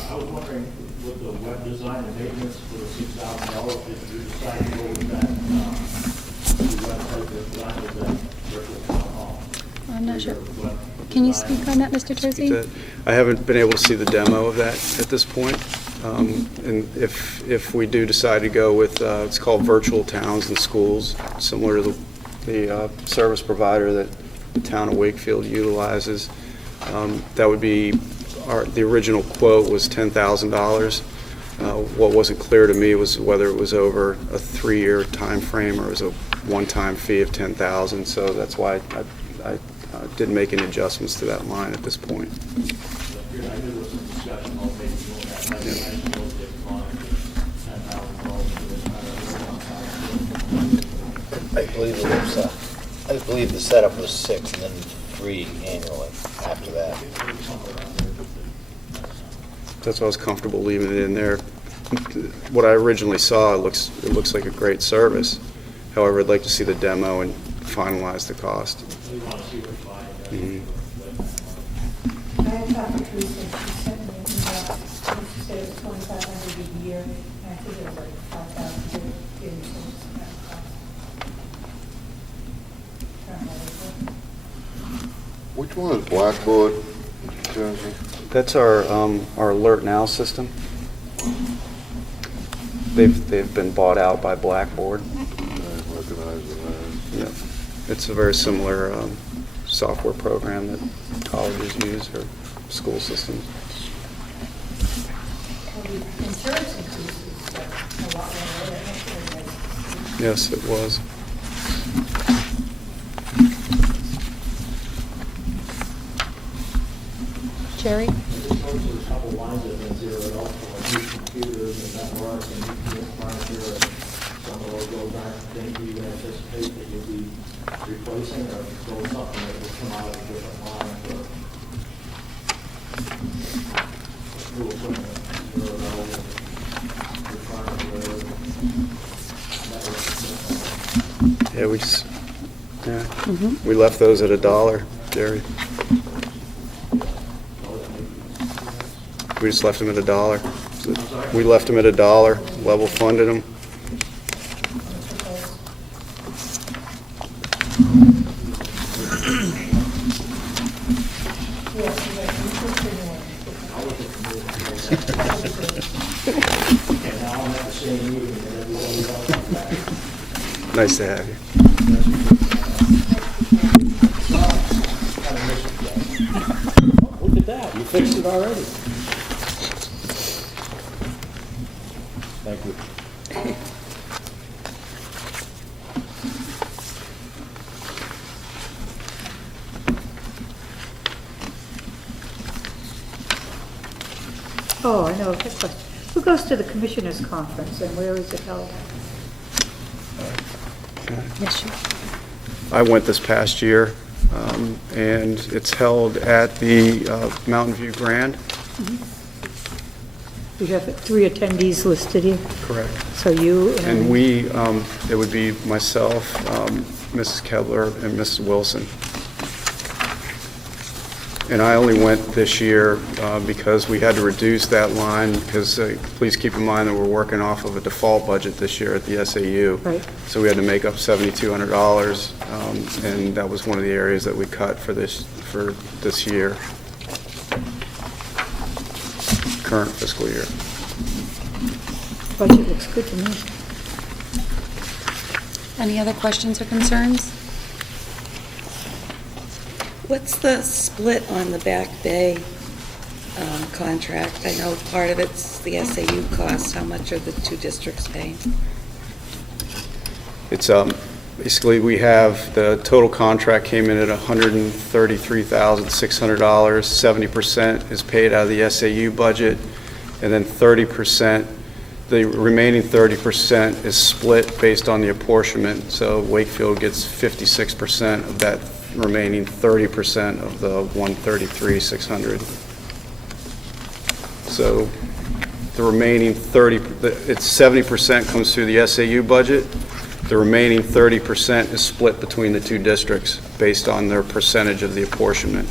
I was wondering, with the web design and maintenance for the $6,000, if you decide to go with that, the website design, is that virtual town hall? I'm not For sure. your web Can you design? speak on that, Mr. Terzi? I haven't been able to see the demo of that at this point. And if we do decide to go with, it's called Virtual Towns and Schools, similar to the service provider that the town of Wakefield utilizes, that would be, the original quote was $10,000. What wasn't clear to me was whether it was over a 3-year time frame or it was a one-time fee of $10,000. So that's why I didn't make any adjustments to that line at this point. I knew there was some discussion about maybe doing that. I just know that it's gone to $10,000 for this kind of. I believe the setup was 6 and then 3 annually after that. That's why I was comfortable leaving it in there. What I originally saw, it looks like a great service. However, I'd like to see the demo and finalize the cost. We want to see what's buying. Mhm. I had talked to Teresa, she sent me an email, and she said it was 2,500 a year, and I think it was like 5,000 to give me some kind of cost. Can't remember. Which one is Blackboard, Jersey? That's our Alert Now system. They've been bought out by Blackboard. I recognize it as. Yeah. It's a very similar software program that colleges use or school systems. Well, the insurance increases a lot more, right? Yes, it was. Jerry? There's a couple lines that have been zeroed out for new computers and networks and new furniture, and some of those go back. Think you anticipate that you'll be replacing or go something that will come out of a different line for new equipment, zeroed out, new furniture, network. We left those at $1, Jerry. We just left them at $1. We left them at $1, level funded them. Yes, you got new system And now I'm at the same meeting that everybody else is back. Nice to have you. Look at that, you fixed it already. Thank you. Oh, I know, good question. Who goes to the Commissioners' Conference and where is it held? Yes, sure. I went this past year, and it's held at the Mountain View Grand. We have 3 attendees listed here, Correct. so you And we, it would be myself, Mrs. Kebler, and Mrs. Wilson. And I only went this year because we had to reduce that line, because please keep in mind that we're working off of a default budget this year at the SAU. Right. So we had to make up $7,200, and that was one of the areas that we cut for this year, current fiscal year. budget looks good to me. Any other questions or concerns? What's the split on the Back Bay contract? I know part of it's the SAU cost. How much are the 2 districts paying? It's, basically, we have, the total contract came in at $133,600. 70% is paid out of the SAU budget, and then 30%, the remaining 30% is split based on the apportionment. So Wakefield gets 56% of that remaining 30% of the $133,600. So the remaining 70% comes through the SAU budget. The remaining 30% is split between the 2 districts based on their percentage of the apportionment.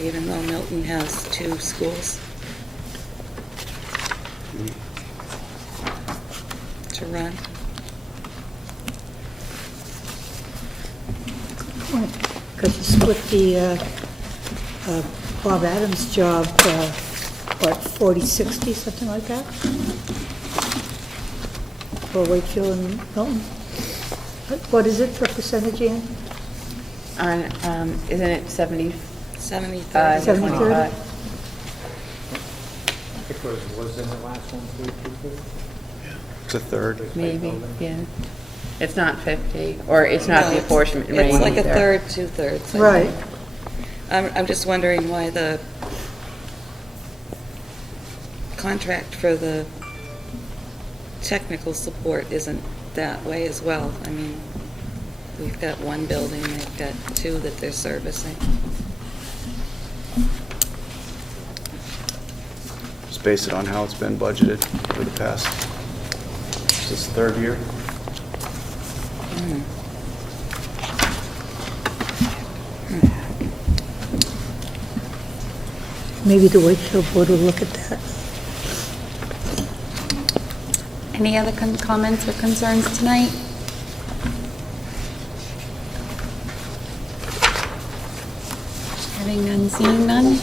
Even though Milton has 2 schools to run. Because you split the Bob Adams job, what, 40-60, something like that? For Wakefield and Milton? What is it for percentage, Ann? Isn't it 70? 70/30. 70/30? Because was in the last one, 3-2-3? It's a third. Maybe, yeah. It's not 50, or it's not the apportionment rate It's like a either. third, 2/3. I Right. think. I'm just wondering why the contract for the technical support isn't that way as well. I mean, we've got 1 building, they've got 2 that they're servicing. Just base it on how it's been budgeted for the past, is this 3rd year? Maybe the Wakefield Board will look at that. Any other comments or concerns tonight? Having none, seeing none?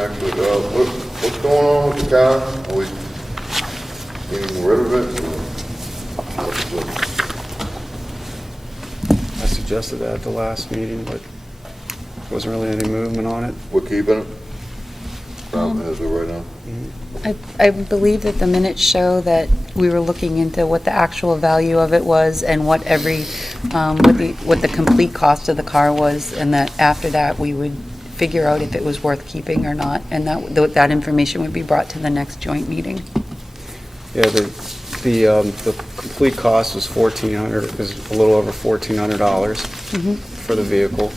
Actually, what's going on with the car? Are we getting rid of it? Or what's I suggested that at the last meeting, but wasn't really any movement on it. we're keeping it? As of right now? I believe that the minutes show that we were looking into what the actual value of it was and what what the complete cost of the car was, and that after that, we would figure out if it was worth keeping or not, and that information would be brought to the next joint meeting. Yeah, the complete cost was $1,400, is a little over $1,400 for the vehicle.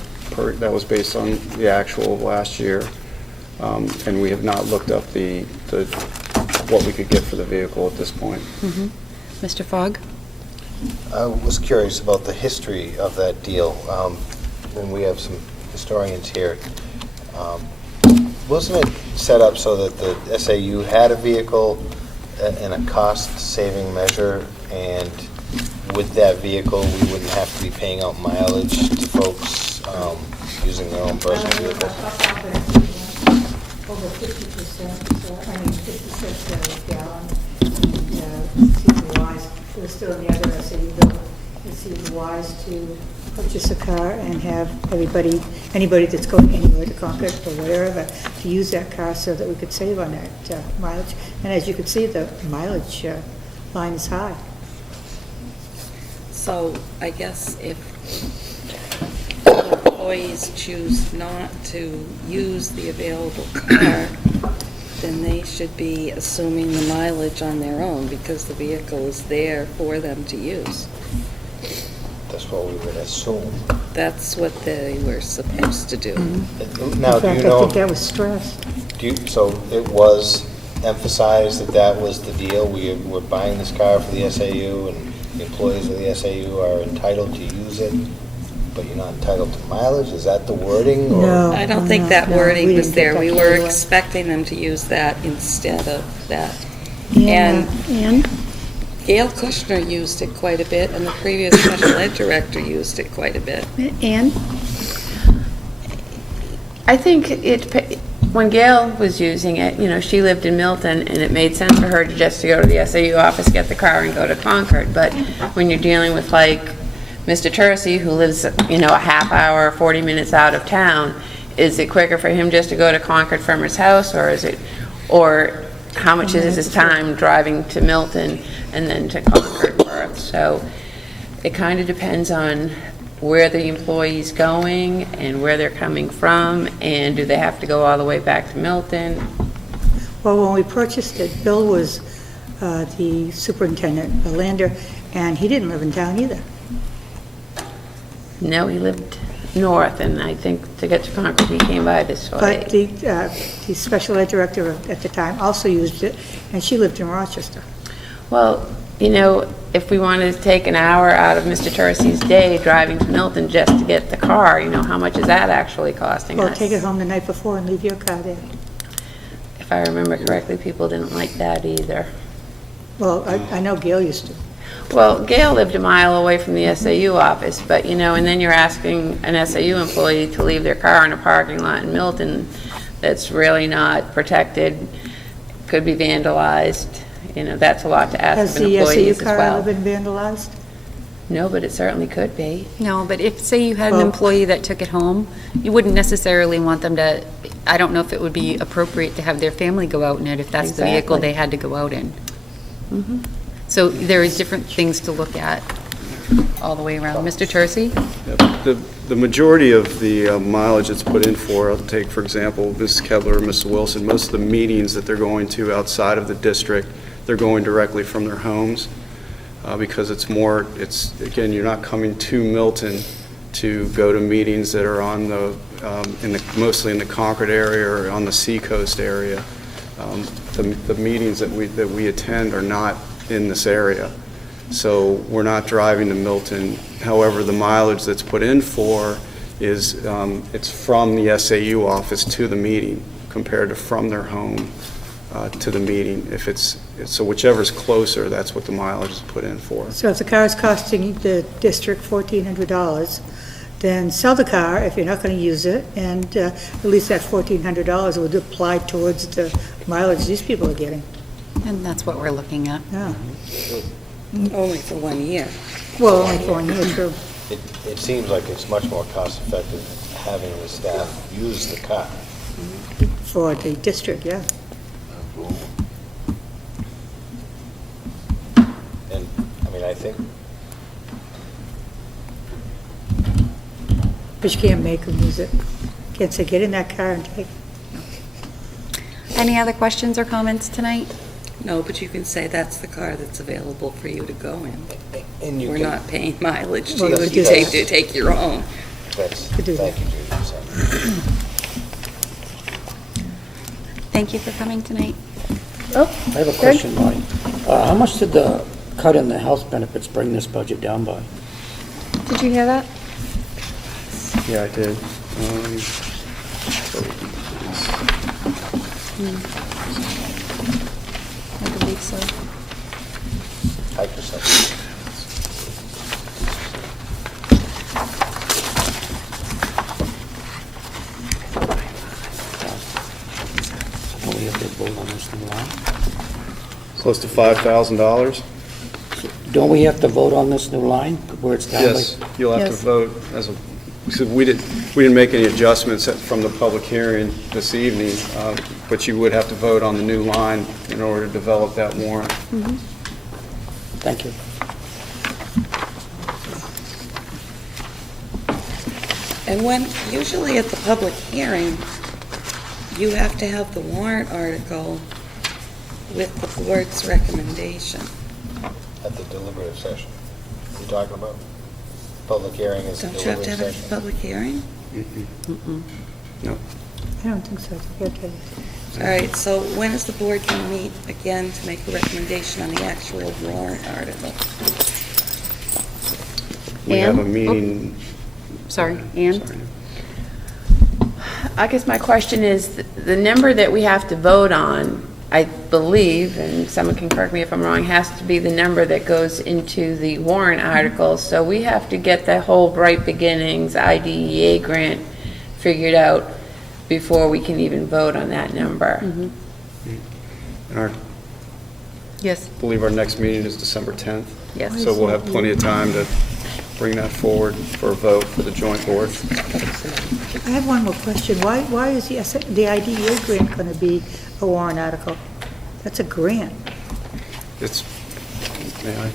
That was based on the actual of last year. And we have not looked up what we could get for the vehicle at this point. Mr. Fogg? I was curious about the history of that deal, and we have some historians here. Wasn't it set up so that the SAU had a vehicle in a cost-saving measure, and with that vehicle, we wouldn't have to be paying out mileage to folks using their own personal vehicles? Over 50%, I mean, 50 cents a gallon. And it seemed wise, it was still in the other SAU bill, it seemed wise to purchase a car and have anybody that's going anywhere to Concord or wherever, to use that car so that we could save on that mileage. And as you can see, the mileage line is high. So I guess if employees choose not to use the available car, then they should be assuming the mileage on their own because the vehicle is there for them to use. That's what we would assume. That's what they were supposed to do. Now, In do you fact, I know, think that was stressed. so it was emphasized that that was the deal? We're buying this car for the SAU, and the employees of the SAU are entitled to use it, but you're not entitled to mileage? Is that the wording? or- No. I don't think that no, wording we was didn't get there. that We from were anyone. expecting them to use that instead of that. And Gail Kushner used it quite a bit, and the previous special ed director used it quite a bit. Ann? I think when Gail was using it, you know, she lived in Milton, and it made sense for her to just to go to the SAU office, get the car, and go to Concord. But when you're dealing with, like, Mr. Tercey, who lives, you know, a half hour, 40 minutes out of town, is it quicker for him just to go to Concord from his house, or how much is his time driving to Milton and then to Concord Worth? So it kind of depends on where the employee's going and where they're coming from, and do they have to go all the way back to Milton? Well, when we purchased it, Bill was the superintendent, Lander, and he didn't live in town either. No, he lived north, and I think to get to Concord, he came by this way. But the special ed director at the time also used it, and she lived in Rochester. Well, you know, if we wanted to take an hour out of Mr. Tercey's day driving to Milton just to get the car, you know, how much is that actually costing us? Well, take it home the night before and leave your car there. If I remember correctly, people didn't like that either. Well, I know Gail used to. Well, Gail lived a mile away from the SAU office, but, you know, and then you're asking an SAU employee to leave their car in a parking lot in Milton that's really not protected, could be vandalized. You know, that's a lot to ask Has of the employees SAU as car well. ever been vandalized? No, but it certainly could be. No, but if, say you had an Well- employee that took it home, you wouldn't necessarily want them to, I don't know if it would be appropriate to have their family go out in it if that's the vehicle Exactly. they had to go out in. So there is different things to look at all the way around. Mr. Tercey? The majority of the mileage that's put in for, I'll take, for example, Ms. Kebler or Mr. Wilson, most of the meetings that they're going to outside of the district, they're going directly from their homes, because again, you're not coming to Milton to go to meetings that are on mostly in the Concord area or on the Seacoast area. The meetings that we attend are not in this area. So we're not driving to Milton. However, the mileage that's put in for is, it's from the SAU office to the meeting compared to from their home to the meeting. So whichever's closer, that's what the mileage is put in for. So if the car is costing the district $1,400, then sell the car if you're not going to use it, and at least that $1,400 would apply towards the mileage these people are getting. And that's what we're looking at. Yeah. Only for 1 year. Well, only for 1 year, true. It seems like it's much more cost-effective having the staff use the car. For the district, yeah. And, I mean, I think, But you can't make them use it. Can't say, get in that car and take. Any other questions or comments tonight? No, but you can say that's the car that's available for you to go in. and you We're can... not paying mileage to Well, you that's- if you take your own. Could do that. Thank you, Judy. So- Thank you for coming tonight. I have a question, Lonnie. How much did the cut in the health benefits bring this budget down by? Did you hear that? Yeah, I did. I believe so. Type yourself. Don't we have to vote on this new line? Close to $5,000? Don't we have to vote on this new line where it's down by? Yes, you'll have to Yes. vote because we didn't make any adjustments from the public hearing this evening, but you would have to vote on the new line in order to develop that warrant. Thank you. And when, usually at the public hearing, you have to have the warrant article with the board's recommendation. At the deliberative session. You talking about? Public hearing is the Don't you have to deliberative have it at the session? public hearing? No. I don't think so. Okay. All right, so when is the board going to meet again to make a recommendation on the actual warrant article? We have a Ann? meeting. Sorry, Ann? Sorry. I guess my question is, the number that we have to vote on, I believe, and someone can correct me if I'm wrong, has to be the number that goes into the warrant article. So we have to get the whole Bright Beginnings IDEA grant figured out before we can even vote on that number. And our, Yes. I believe our next meeting is December 10th. Yes. So we'll have plenty of time to bring that forward for a vote for the joint board. I have one more question. Why is the IDEA grant going to be a warrant article? That's a grant. It's, may I?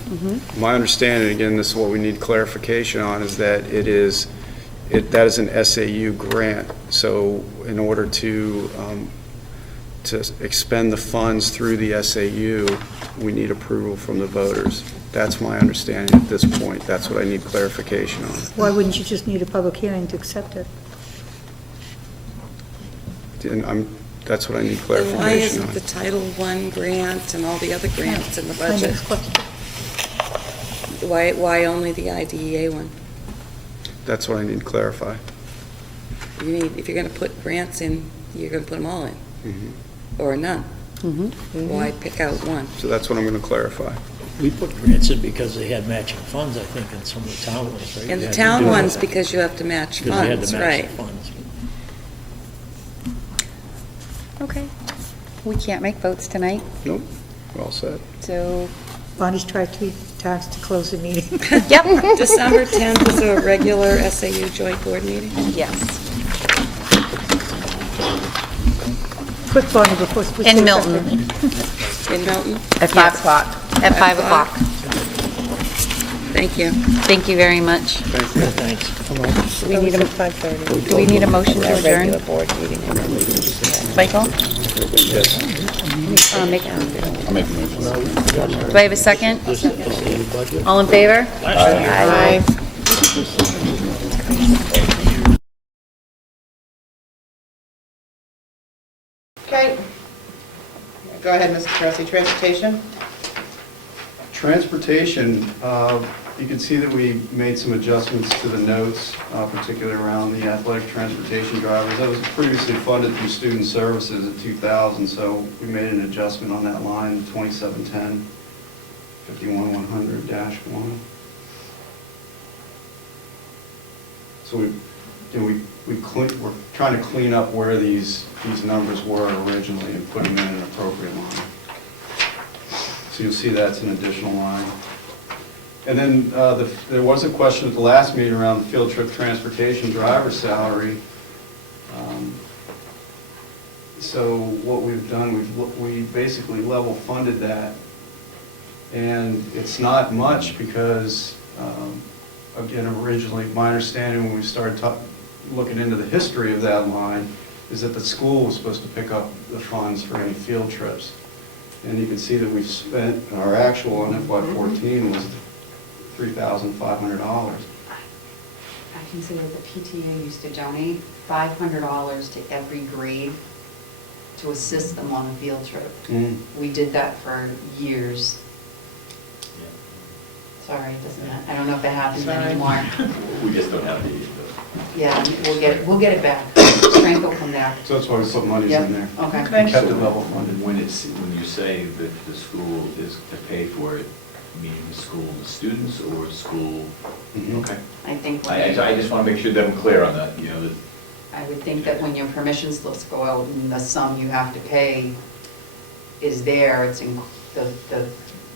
My understanding, again, this is what we need clarification on, is that that is an SAU grant. So in order to expend the funds through the SAU, we need approval from the voters. That's my understanding at this point. That's what I need clarification on. Why wouldn't you just need a public hearing to accept it? And that's what I need And why clarification isn't on. the Title I grant and all the other grants in the My budget? next question. Why only the IDEA one? That's what I need to clarify. If you're going to put grants in, you're going to put them all in, Mhm. or none. Why pick out one? So that's what I'm going to clarify. We put grants in because they had matching funds, I think, in some of the town ones, right? And We the had to town do that. ones, because you have to match Because we had funds, to match right? the funds. Okay. We can't make votes tonight, Nope, we're all set. so, Bonnie's tried 3 times to close the meeting. yep, December 10th is a regular SAU joint board meeting? yes. Quick, Bonnie, before we say In Milton, something. In Milton? At 5 o'clock. at 5 o'clock. Thank you. Thank you very much. Thanks. We need a, 5:30. do we need a motion to adjourn? Regular board meeting. Michael? Yes. Do I have a second? All in favor? Aye. Okay. Go ahead, Mr. Cressy. Transportation? Transportation, you can see that we made some adjustments to the notes, particularly around the athletic transportation drivers. That was previously funded through student services at 2,000, so we made an adjustment on that line, 2710, 51100-1. So we're trying to clean up where these numbers were originally and putting them in an appropriate line. So you'll see that's an additional line. And then there was a question at the last meeting around the field trip transportation driver salary. So what we've done, we basically level funded that. And it's not much because, again, originally, my understanding when we started looking into the history of that line is that the school was supposed to pick up the funds for any field trips. And you can see that we've spent, our actual on FY14 was $3,500. I can say that the PTA used to donate $500 to every grade to assist them on a field trip. We did that for years. Sorry, it doesn't, I don't know if that happens anymore. We just don't have the, Yeah, we'll get it back. Strength will come back. So that's why we put monies Yep. in there. Okay. We kept it level funded. when you say that the school is to pay for it, meaning the school, the students, or the school? Mhm. Okay. I think, I just want to make sure that I'm clear on that, you know, that. I would think that when your permission slips go out and the sum you have to pay is there, it's in, the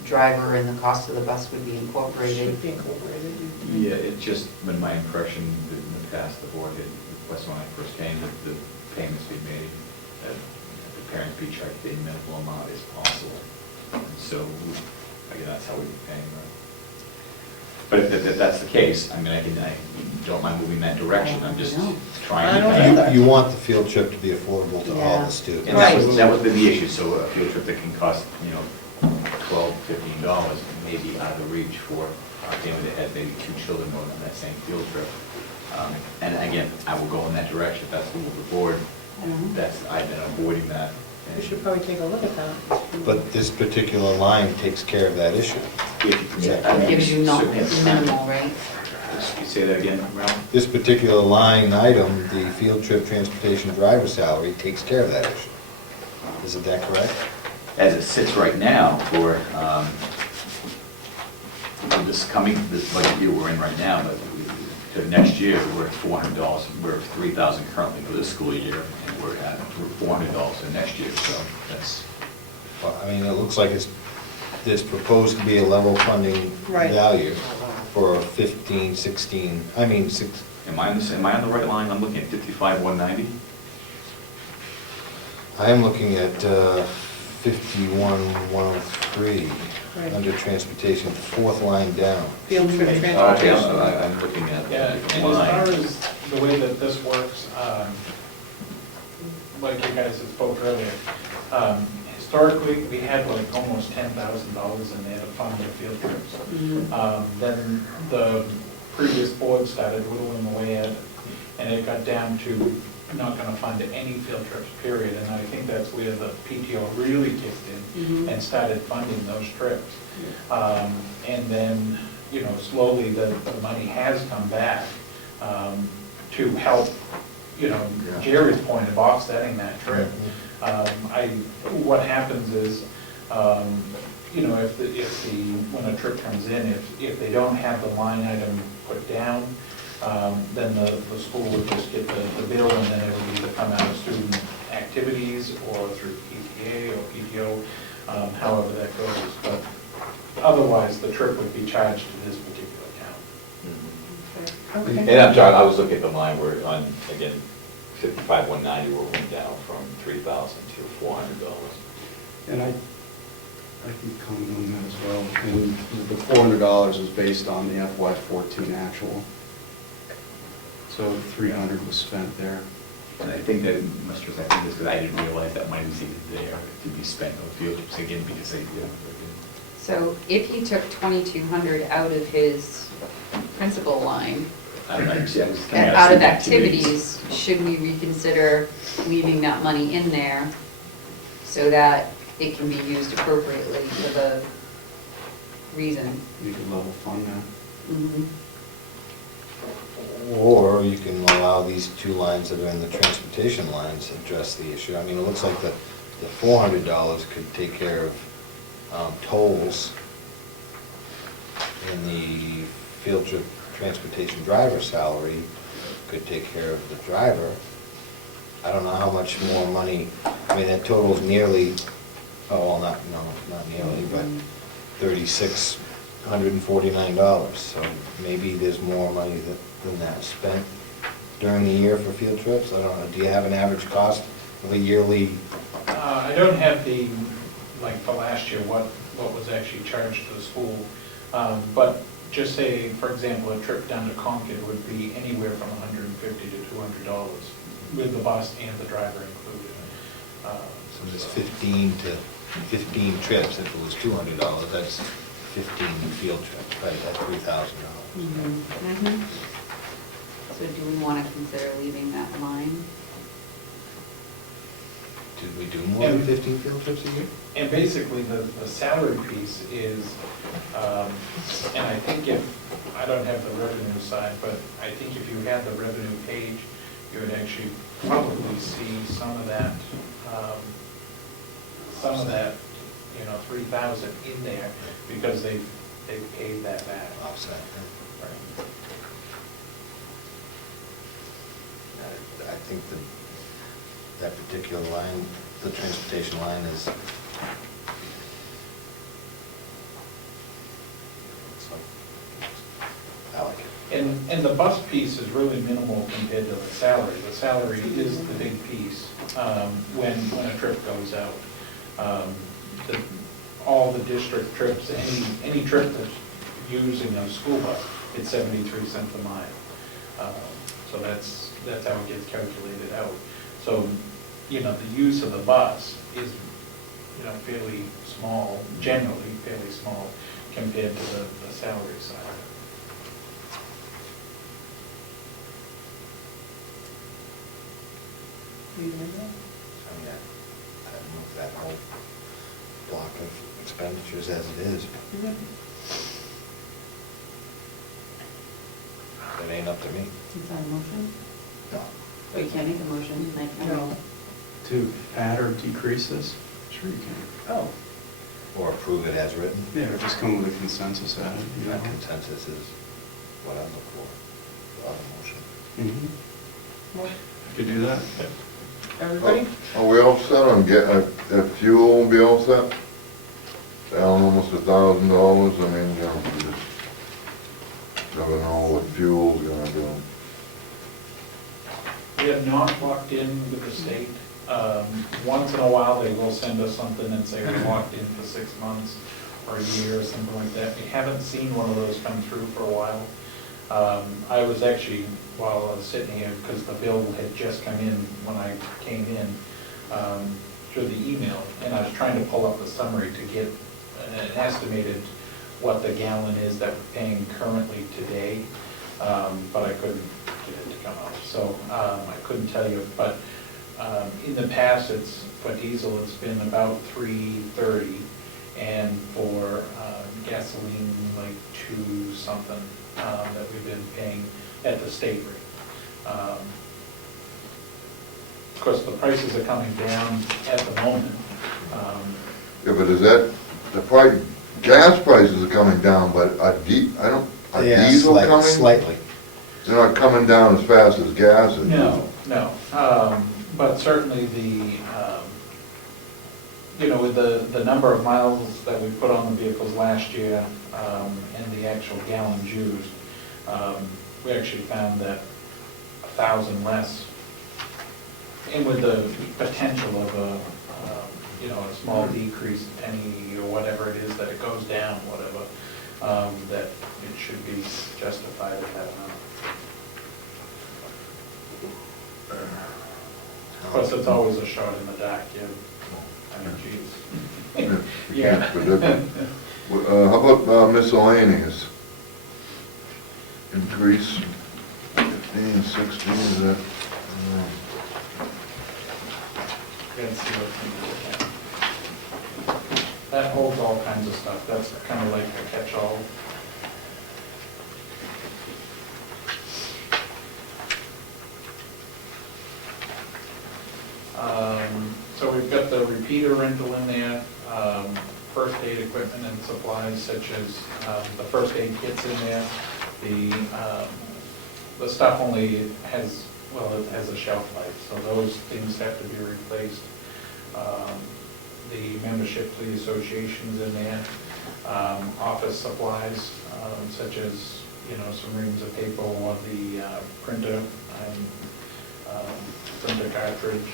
driver and the cost of the bus would be incorporated. Should be incorporated. Yeah, it just been my impression that in the past, the board had requested when I first came that the payments be made, that the parents be charged the minimal amount as possible. And so, again, that's how we've been paying them. But if that's the case, I mean, don't mind moving that direction, I'm just trying I don't to. know. You want the field trip to be affordable to all Yeah. the students. And that was the issue, so a field trip that can cost, $12, $15 may be out of the reach for a family that has maybe 2 children going on that same field trip. And again, I will go in that direction, if that's the will of the board, I've been avoiding that. We should probably take a look at that. But this particular line takes care of that issue. It Gives you not minimal, right? You say that again, Ralph? This particular line item, the field trip transportation driver salary, takes care of that issue. Isn't that correct? As it sits right now for this budget year we're in right now, but to next year, we're at $400. We're at $3,000 currently for this school year, and we're at $400 for next year, so that's. Well, I mean, it looks like there's proposed to be a level funding Right. value for 15, 16, I mean, Am I on the right line? I'm looking at 55,190. I am looking at 51,103 Right. under transportation, fourth line down. Field trip Okay, transportation. I'm looking at Yeah, and as line. far as the way that this works, like you guys had spoke earlier, historically, we had like almost $10,000 in there to fund the field trips. Then the previous board started whittling away at it, and it got down to not gonna fund any field trips, period. And I think that's where the PTO really kicked in and started funding those trips. And then, slowly the money has come back to help, Jerry's point of offsetting that trip. What happens is, when a trip comes in, if they don't have the line item put down, then the school would just get the bill, and then it would either come out of student activities or through PTA or PTO, however that goes. But otherwise, the trip would be charged to this particular account. Okay. And I'm sorry, I was looking at the line where on, again, 55,190, where we went down from $3,000 to $400. And I can comment on that as well. And the $400 is based on the FY14 actual. So 300 was spent there. And I think that must have, I think this because I didn't realize that money was even there to be spent on field trips again because they. So if he took 2,200 out of his principal line, out of activities, should we reconsider leaving that money in there so that it can be used appropriately for the reason? You could level fund that. Or you can allow these two lines that are in the transportation lines to address the issue. I mean, it looks like the $400 could take care of tolls, and the field trip transportation driver salary could take care of the driver. I don't know how much more money, I mean, that totals nearly, not nearly, but $3,649. So maybe there's more money than that spent during the year for field trips. I don't know, do you have an average cost of a yearly? I don't have for last year, what was actually charged to the school. But just say, for example, a trip down to Concord would be anywhere from $150 to $200 with the bus and the driver included. So there's 15 trips. If it was $200, that's 15 field trips, right, at $3,000. So do we want to consider leaving that line? Did we do more than 15 field trips a year? And basically, the salary piece is, and I think I don't have the revenue side, but I think if you had the revenue page, you would actually probably see some of that, 3,000 in there, because they've paid that back. Offset. Right. I think that particular line, the transportation line is, I like it. And the bus piece is really minimal compared to the salary. The salary is the big piece when a trip goes out. All the district trips, any trip that's using a school bus, it's 73 cents a mile. So that's how it gets calculated out. So, you know, the use of the bus is, you know, fairly small, generally fairly small compared to the salary side of it. I mean, I move that whole block of expenditures as it is. It ain't up to me. Is that a motion? No. Oh, you can't make a motion, like, no. To add or decrease this? Sure you can. Oh. Or approve it as written. Yeah, or just come with a consensus at it, you know? That consensus is what I look for, the other motion. Mhm. Could do that. Everybody? Are we all set on fuel, will be all set? Down almost $1,000, I mean, you know, you just never know what fuel's gonna do. We have not locked in with the state. Once in a while, they will send us something and say we're locked in for 6 months or a year or something like that. We haven't seen one of those come through for a while. I was actually, while I was sitting here, because the bill had just come in when I came in, through the email, and I was trying to pull up the summary to get an estimated what the gallon is that we're paying currently today, but I couldn't get it to come up. So I couldn't tell you, but in the past, for diesel, it's been about $3.30, and for gasoline, like 2 something that we've been paying at the state rate. Of course, the prices are coming down at the moment. Yeah, but is that, the price, gas prices are coming down, but are Yeah, diesel coming? Slightly. They're not coming down as fast as gas is. No. But certainly you know, with the number of miles that we put on the vehicles last year, and the actual gallons used, we actually found that 1,000 less, and with the potential of you know, a small decrease, penny or whatever it is, that it goes down, whatever, that it should be justified at that amount. Of course, it's always a shot in the dark, yeah. I mean, geez. You can't predict it. How about miscellaneous? Increase 15, 16, is that? Let's see what we can look at. That holds all kinds of stuff. That's kind of like a catch-all. So we've got the repeater rental in there, first aid equipment and supplies such as the first aid kits in there. The stuff only has, well, it has a shelf life, so those things have to be replaced. The membership to the association's in there. Office supplies such as, you know, some reams of paper or the printer and printer cartridge.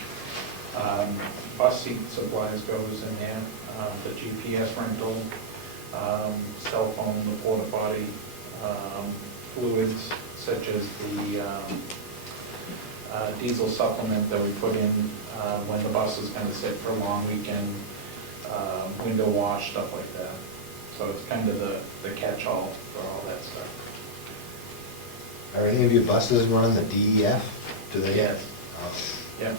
Bus seat supplies goes in there, the GPS rental, cell phone, the porta potty, fluids such as the diesel supplement that we put in when the bus is going to sit for a long weekend, window wash, stuff like that. So it's kind of the catch-all for all that stuff. Are any of your buses running the DEF? Do they? Yes. Oh. Yeah.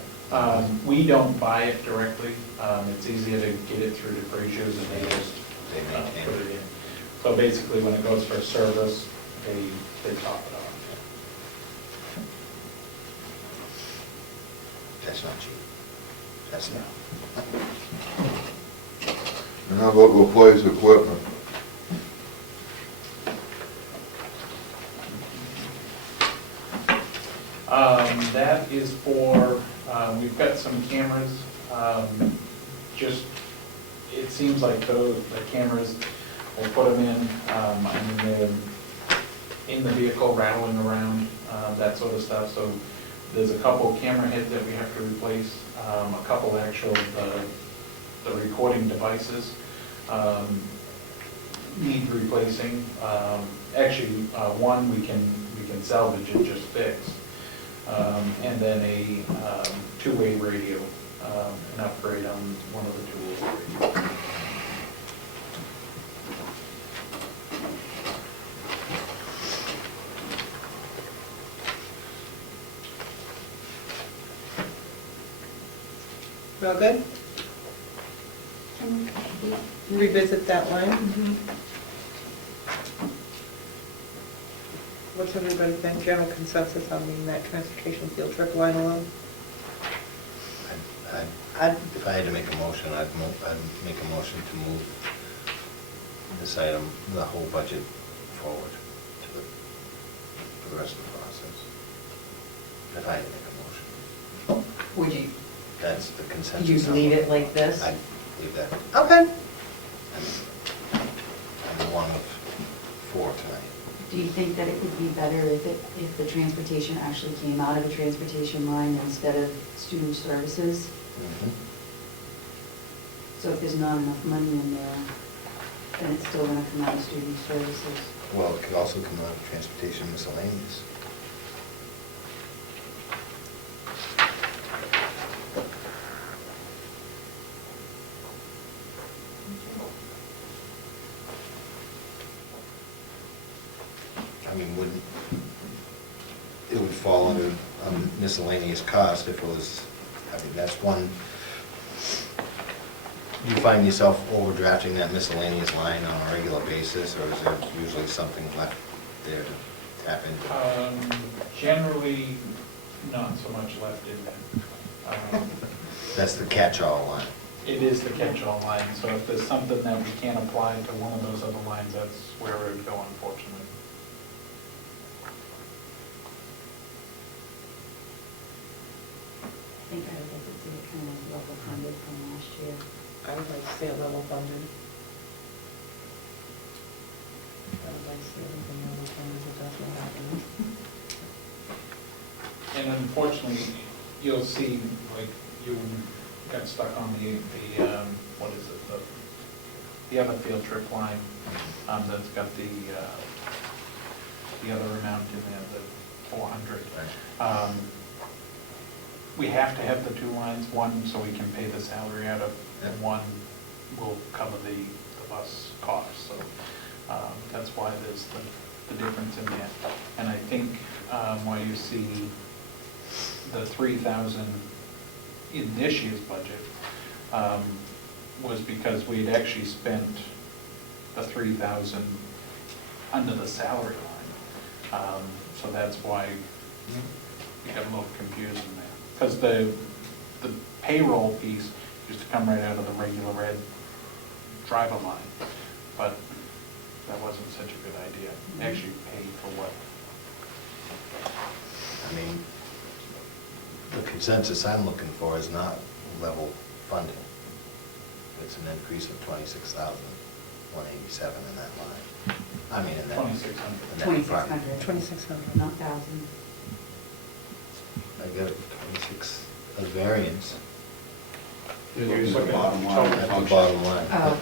We don't buy it directly. It's easier to get it through the Fraziers and they just maintain put it in. So basically, when it goes for service, they top it off. That's not cheap. That's not. And how about replace equipment? That is for, we've got some cameras, just, it seems like the cameras, we'll put them in, I mean, they're in the vehicle rattling around, that sort of stuff. So there's a couple camera heads that we have to replace, a couple actual, the recording devices need replacing. Actually, one we can we can salvage and just fix. And then a two-way radio, an upgrade on one of the two-way radios. Well, good? Revisit that line? What's everybody think, general consensus on leaving that transportation field trip line alone? If I had to make a motion, I'd make a motion to move this item, the whole budget forward to the rest of the process. If I had to make a motion. Would you, That's the consensus. you leave it like this? I'd leave that. Okay. I'm along with 4 tonight. Do you think that it would be better if the transportation actually came out of the transportation line instead of student services? So if there's not enough money in there, then it's still gonna come out of student services? Well, it could also come out of transportation miscellaneous. I mean, it would fall under miscellaneous cost if it was, I mean, that's one, you find yourself overdrafting that miscellaneous line on a regular basis, or is there usually something left there to tap into? Generally, not so much left in there. That's the catch-all line. It is the catch-all line, so if there's something that we can't apply to one of those other lines, that's where it would go, unfortunately. I think I would like to see it kind of level funded from last year. I would like to see it level funded. I would like to see everything level funded if that's what happens. And unfortunately, you'll see, like, you got stuck on the what is it, the other field trip line, that's got the other amount in there, the 400. We have to have the 2 lines, one so we can pay the salary out of, and one will cover the bus cost, so that's why there's the difference in there. And I think why you see the 3,000 in this year's budget was because we had actually spent the 3,000 under the salary line. So that's why we got a little confusing there. Because the payroll piece used to come right out of the regular red driver line, but that wasn't such a good idea. Actually paid for what? I mean, the consensus I'm looking for is not level funding. It's an increase of 26,187 in that line. I mean, in that. 2,600. 2,600. 2,600. Not 1,000. I got it, 26, a variance You look at the bottom line. at the bottom line. Oh.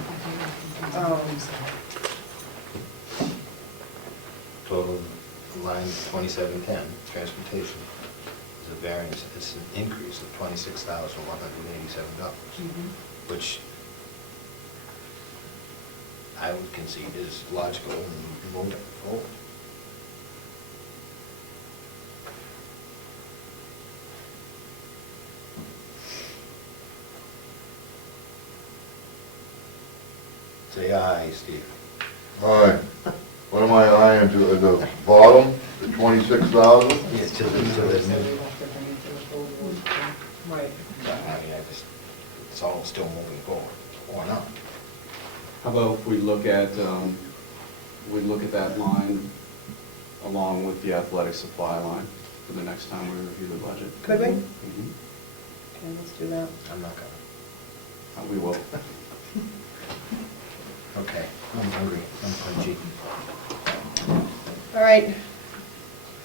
Total line 2710, transportation, is a variance, it's an increase of $26,187, which I would concede is logical and moving forward. Say aye, Steve. All right, what am I eyeing to, at the bottom, the 26,000? Yes, to the new. Right. I mean, it's all still moving forward, or not. How about if we look at that line along with the athletic supply line for the next time we review the budget? Could we? Mhm. Okay, let's do that. I'm not gonna. We will. Okay, I'm hungry, I'm punchy. All right.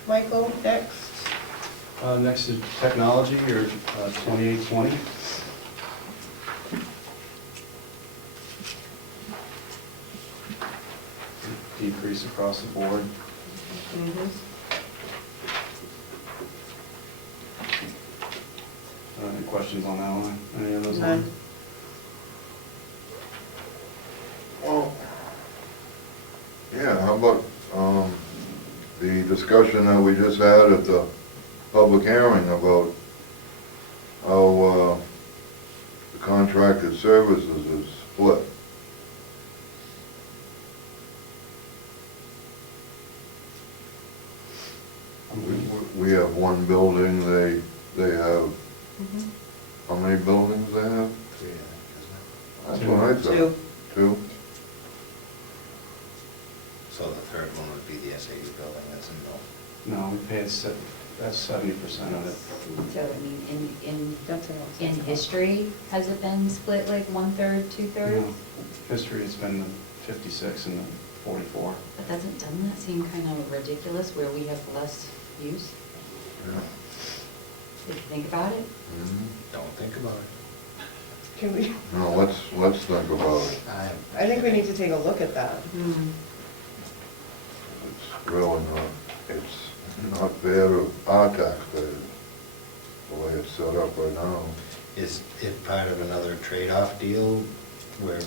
Michael, next. Next is technology, or 2820. Decrease across the board. questions on that line? Any of those None. lines? Well, yeah, how about, the discussion that we just had at the public hearing about how, the contracted services is split? We have one building, they have, how many buildings they have? 3, I think, That's what I thought. Two. Two? So the third one would be the SAU building, that's in Mill. No, we paid, that's 70% of it. So, I mean, in That's all. history, has it been split like 1/3, 2/3? No. History has been 56 and 44. But doesn't that seem kind of ridiculous where we have less use? Yeah. If you think about it? Mhm. Don't think about it. Can we, No, let's think about it. I think we need to take a look at that. It's really not, it's not fair to our taxpayers, the way it's set up right now. Is it part of another trade-off deal where,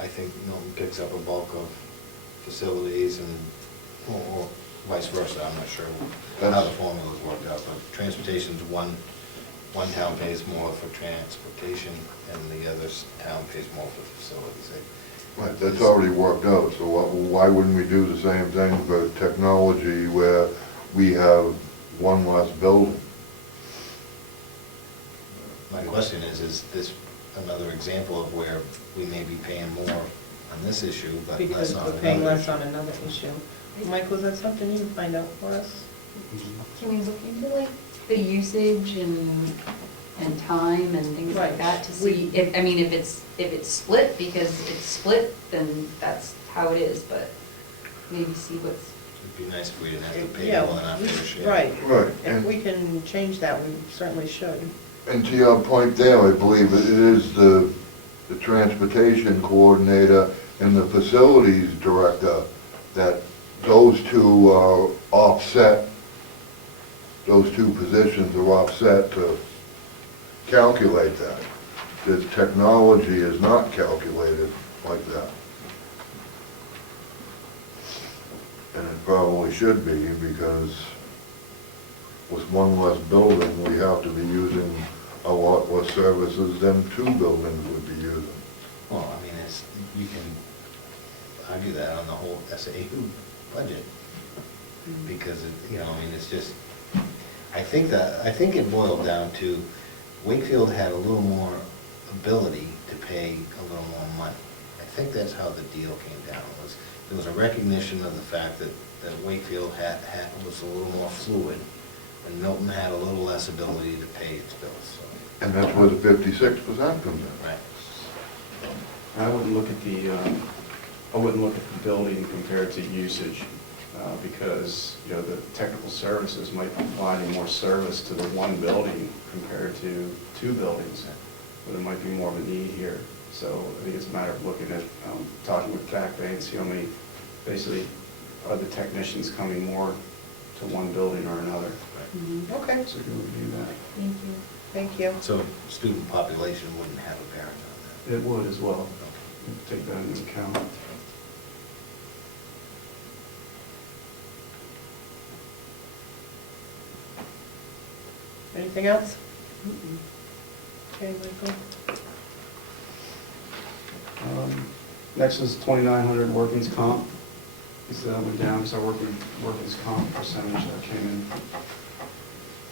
I think Milton picks up a bulk of facilities and, or vice versa, I'm not sure how the formula's worked out, but transportation's one town pays more for transportation and the other town pays more for facilities. Right, that's already worked out, so why wouldn't we do the same thing for technology where we have one less building? My question is this another example of where we may be paying more on this issue, but less Because on we're another paying less issue? on another issue. Mike, was that something you can find out for us? Can we look into like the usage and time and things like Right. that to see if, I mean, if it's split, because it's split, then that's how it is, but maybe see what's, It'd be nice if we didn't have to pay Yeah, more than our fair share. Right. Right, If and- we can change that, we certainly should. And to your point there, I believe it is the transportation coordinator and the facilities director, that those two are offset, those two positions are offset to calculate that. The technology is not calculated like that. And it probably should be, because with one less building, we have to be using a lot less services than two buildings would be using. Well, I mean, you can argue that on the whole SAU budget, because, it's just, I think it boiled down to Wakefield had a little more ability to pay a little more money. I think that's how the deal came down, there was a recognition of the fact that Wakefield was a little more fluid, and Milton had a little less ability to pay its bills, so. And that's where the 56% comes in. Right. I wouldn't look at the building compared to usage, because, the technical services might be providing more service to the one building compared to two buildings, but there might be more of a need here. So I think it's a matter of looking at, talking with Back Bay and see how many, basically, are the technicians coming more to one building or another. Okay, So you can review that. thank you. thank you. So student population wouldn't have a bearing on It would as well. Take that into account. Anything else? Okay, Michael. Next is 2,900 workings comp. This went down because our workings comp percentage came in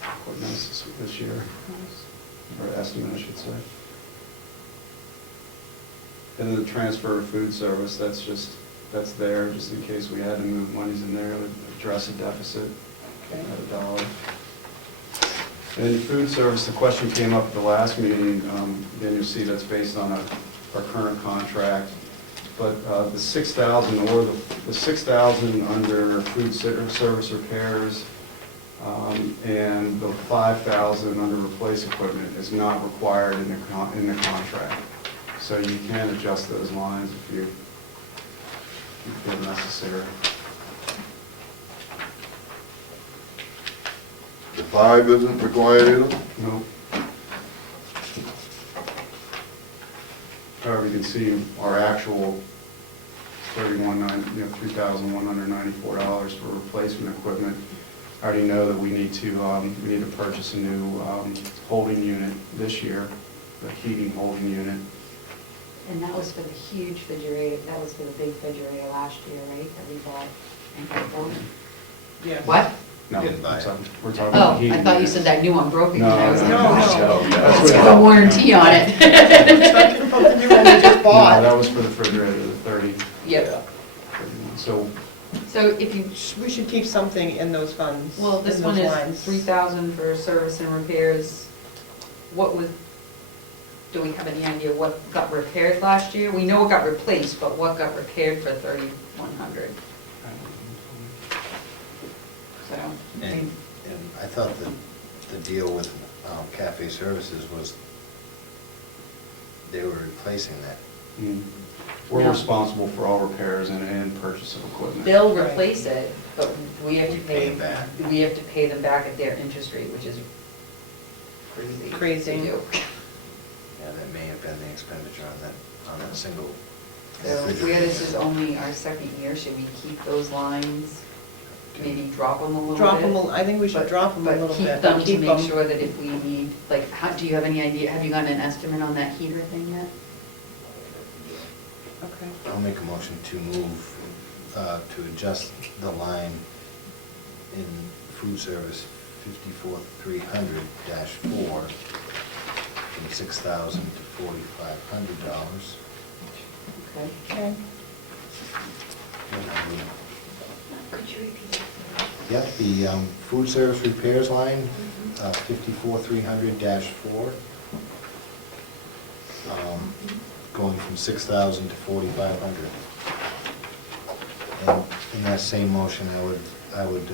quite nice this year, or estimate, I should say. And then the transfer of food service, that's there just in case we had to move monies in there to address a deficit Okay. at $1. And in food service, the question came up at the last meeting, then you'll see that's based on our current contract. But the 6,000 or the 6,000 under food service repairs and the 5,000 under replace equipment is not required in the contract. So you can adjust those lines if you feel necessary. The 5 isn't required either? No. However, you can see our actual $3,194 for replacement equipment. I already know that we need to purchase a new holding unit this year, a heating holding unit. And that was for the huge refrigerator, that was for the big refrigerator last year, right, that we bought and got for? Yeah. What? No, Didn't buy it. we're talking Oh, about heating. I thought you unit. said that new one broke again. No, I was like, no, gosh, no. it's got a warranty on it. Talking about the new one we just No, bought. that was for the refrigerator, the 30. Yep. 31. So, So if you, We should keep something in those funds. well, this in one those is lines. 3,000 for service and repairs. What was, do we have any idea what got repaired last year? We know it got replaced, but what got repaired for 3,100? So, I And mean, I thought that the deal with Cafe Services was they were replacing that. we're No. responsible for all repairs and purchase of equipment. they'll replace it, but we have to We pay, pay back. we have to pay them back at their interest rate, which is crazy. Crazy. to do. Yeah, that may have been the expenditure on that single So refrigerator. where this is only our second year, should we keep those lines, maybe drop them a little bit? Drop them, I think we should But- drop them a little But bit. keep them to Keep make them. sure that if we need, like, how, do you have any idea, have you gotten an estimate on that heater thing yet? Okay. I'll make a motion to move, to adjust the line in food service 54,300-4 from $6,000 to $4,500. Okay. Okay. Could you repeat that? Yep, the food service repairs line, 54,300-4, going from 6,000 to 4,500. And in that same motion, I would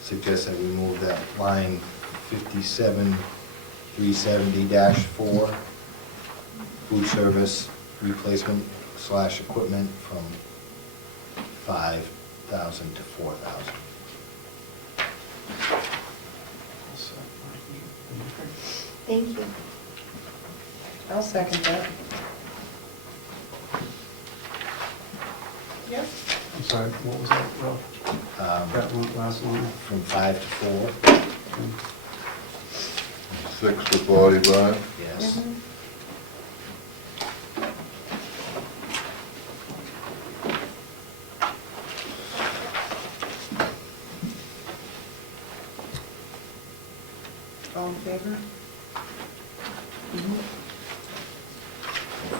suggest that we move that line 57,370-4, food service replacement / equipment from 5,000 to 4,000. Thank you. I'll second that. Yep. I'm sorry, what was that, Ralph? That one, last line? From 5 to 4, 6 to 45? yes. Mhm. All in favor?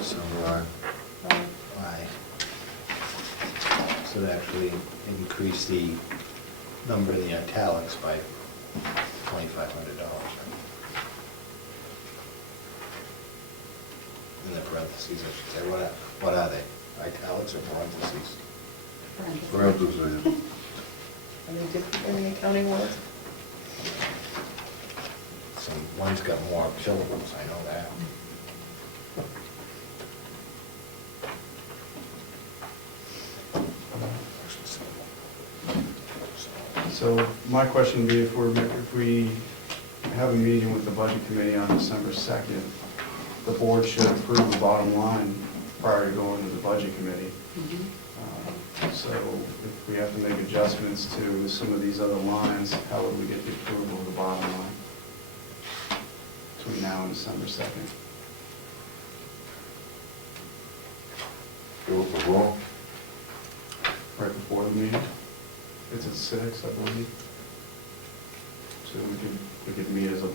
So, Aye. aye. So that actually increase the number in the italics by $2,500. In the parentheses, I should say, what are they? Italics or parentheses? Parentheses. Are they different in the accounting world? One's got more syllables, I know that. So my question would be, if we have a meeting with the budget committee on December 2nd, the board should approve the bottom line prior to going to the budget committee. So if we have to make adjustments to some of these other lines, how would we get the approval of the bottom line between now and December 2nd? Go for wrong. Right before the meeting? It's at 6, I believe. So we could meet as a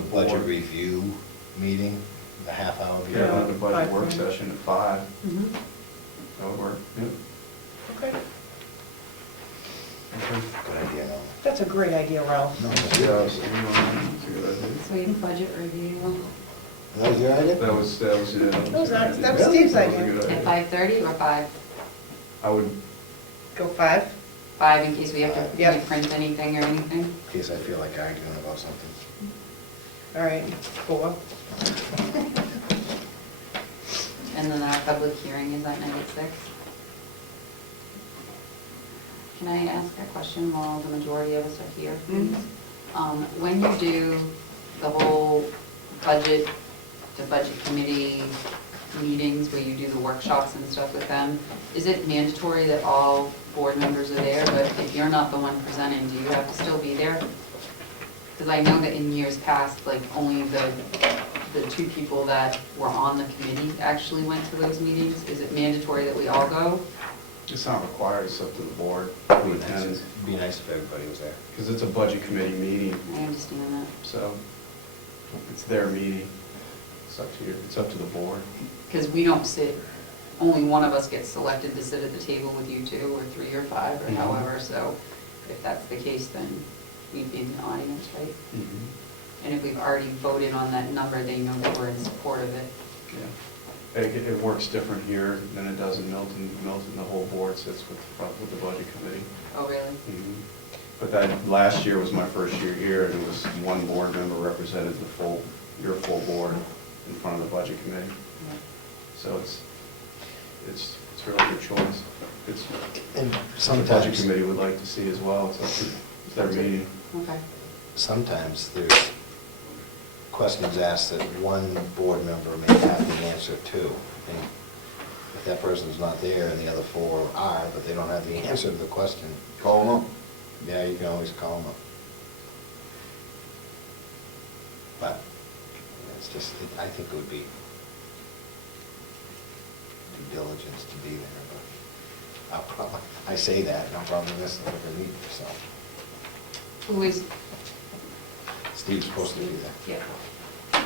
board. Budget review meeting, the half-hour meeting. Yeah, the budget 5:30. work session at 5. Mhm. That would work, yeah. Okay. Okay. Good idea, no? That's a great idea, Ralph. No, Yeah, that's so, good. that's a good idea. So we have budget review That was your idea? That was, yeah. That was That Steve's was a idea. good at idea. 5:30 or 5? I would, Go 5? 5 in case we have to Yeah. reprint anything or anything? In case I feel like arguing about something. All right, 4. And then our public hearing is that night at 6? Can I ask a question while the majority of us are here, Mm-hmm. please? When you do the whole budget, the budget committee meetings where you do the workshops and stuff with them, is it mandatory that all board members are there? But if you're not the one presenting, do you have to still be there? Because I know that in years past, like, only the two people that were on the committee actually went to those meetings. Is it mandatory that we all go? It's not required, it's up to the board who attends, It'd be nice if everybody was there. because it's a budget committee meeting, I understand that. so it's their meeting. It's up to you, it's up to the board. Because we don't sit, only one of us gets selected to sit at the table with you two, or 3 or 5, or Mhm. however, so if that's the case, then we'd be in the audience, right? And if we've already voted on that number, they know that we're in support of it. Yeah. It works different here than it does in Milton. Milton, the whole board sits with the budget committee. Oh, really? But that, last year was my first year here, and it was one board member represented your full board in front of the budget committee. So it's really your choice. It's And the budget sometimes, committee would like to see as well, it's their meeting. Okay. sometimes there's questions asked that one board member may have the answer to. And if that person's not there and the other 4 are, but they don't have the answer to the question, Call them up. yeah, you can always call them up. But it's just, I think it would be due diligence to be there, but I'll probably, I say that, and I'll probably miss it every meeting, so. Who is? Steve's supposed to be there. Yeah.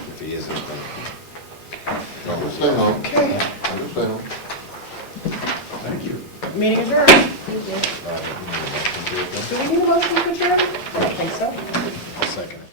If he isn't, then. I'm just saying, Okay. I'm just saying. Thank you. Meeting adjourned. Thank you. Do we need a motion to adjourn? I don't think so. I'll second it.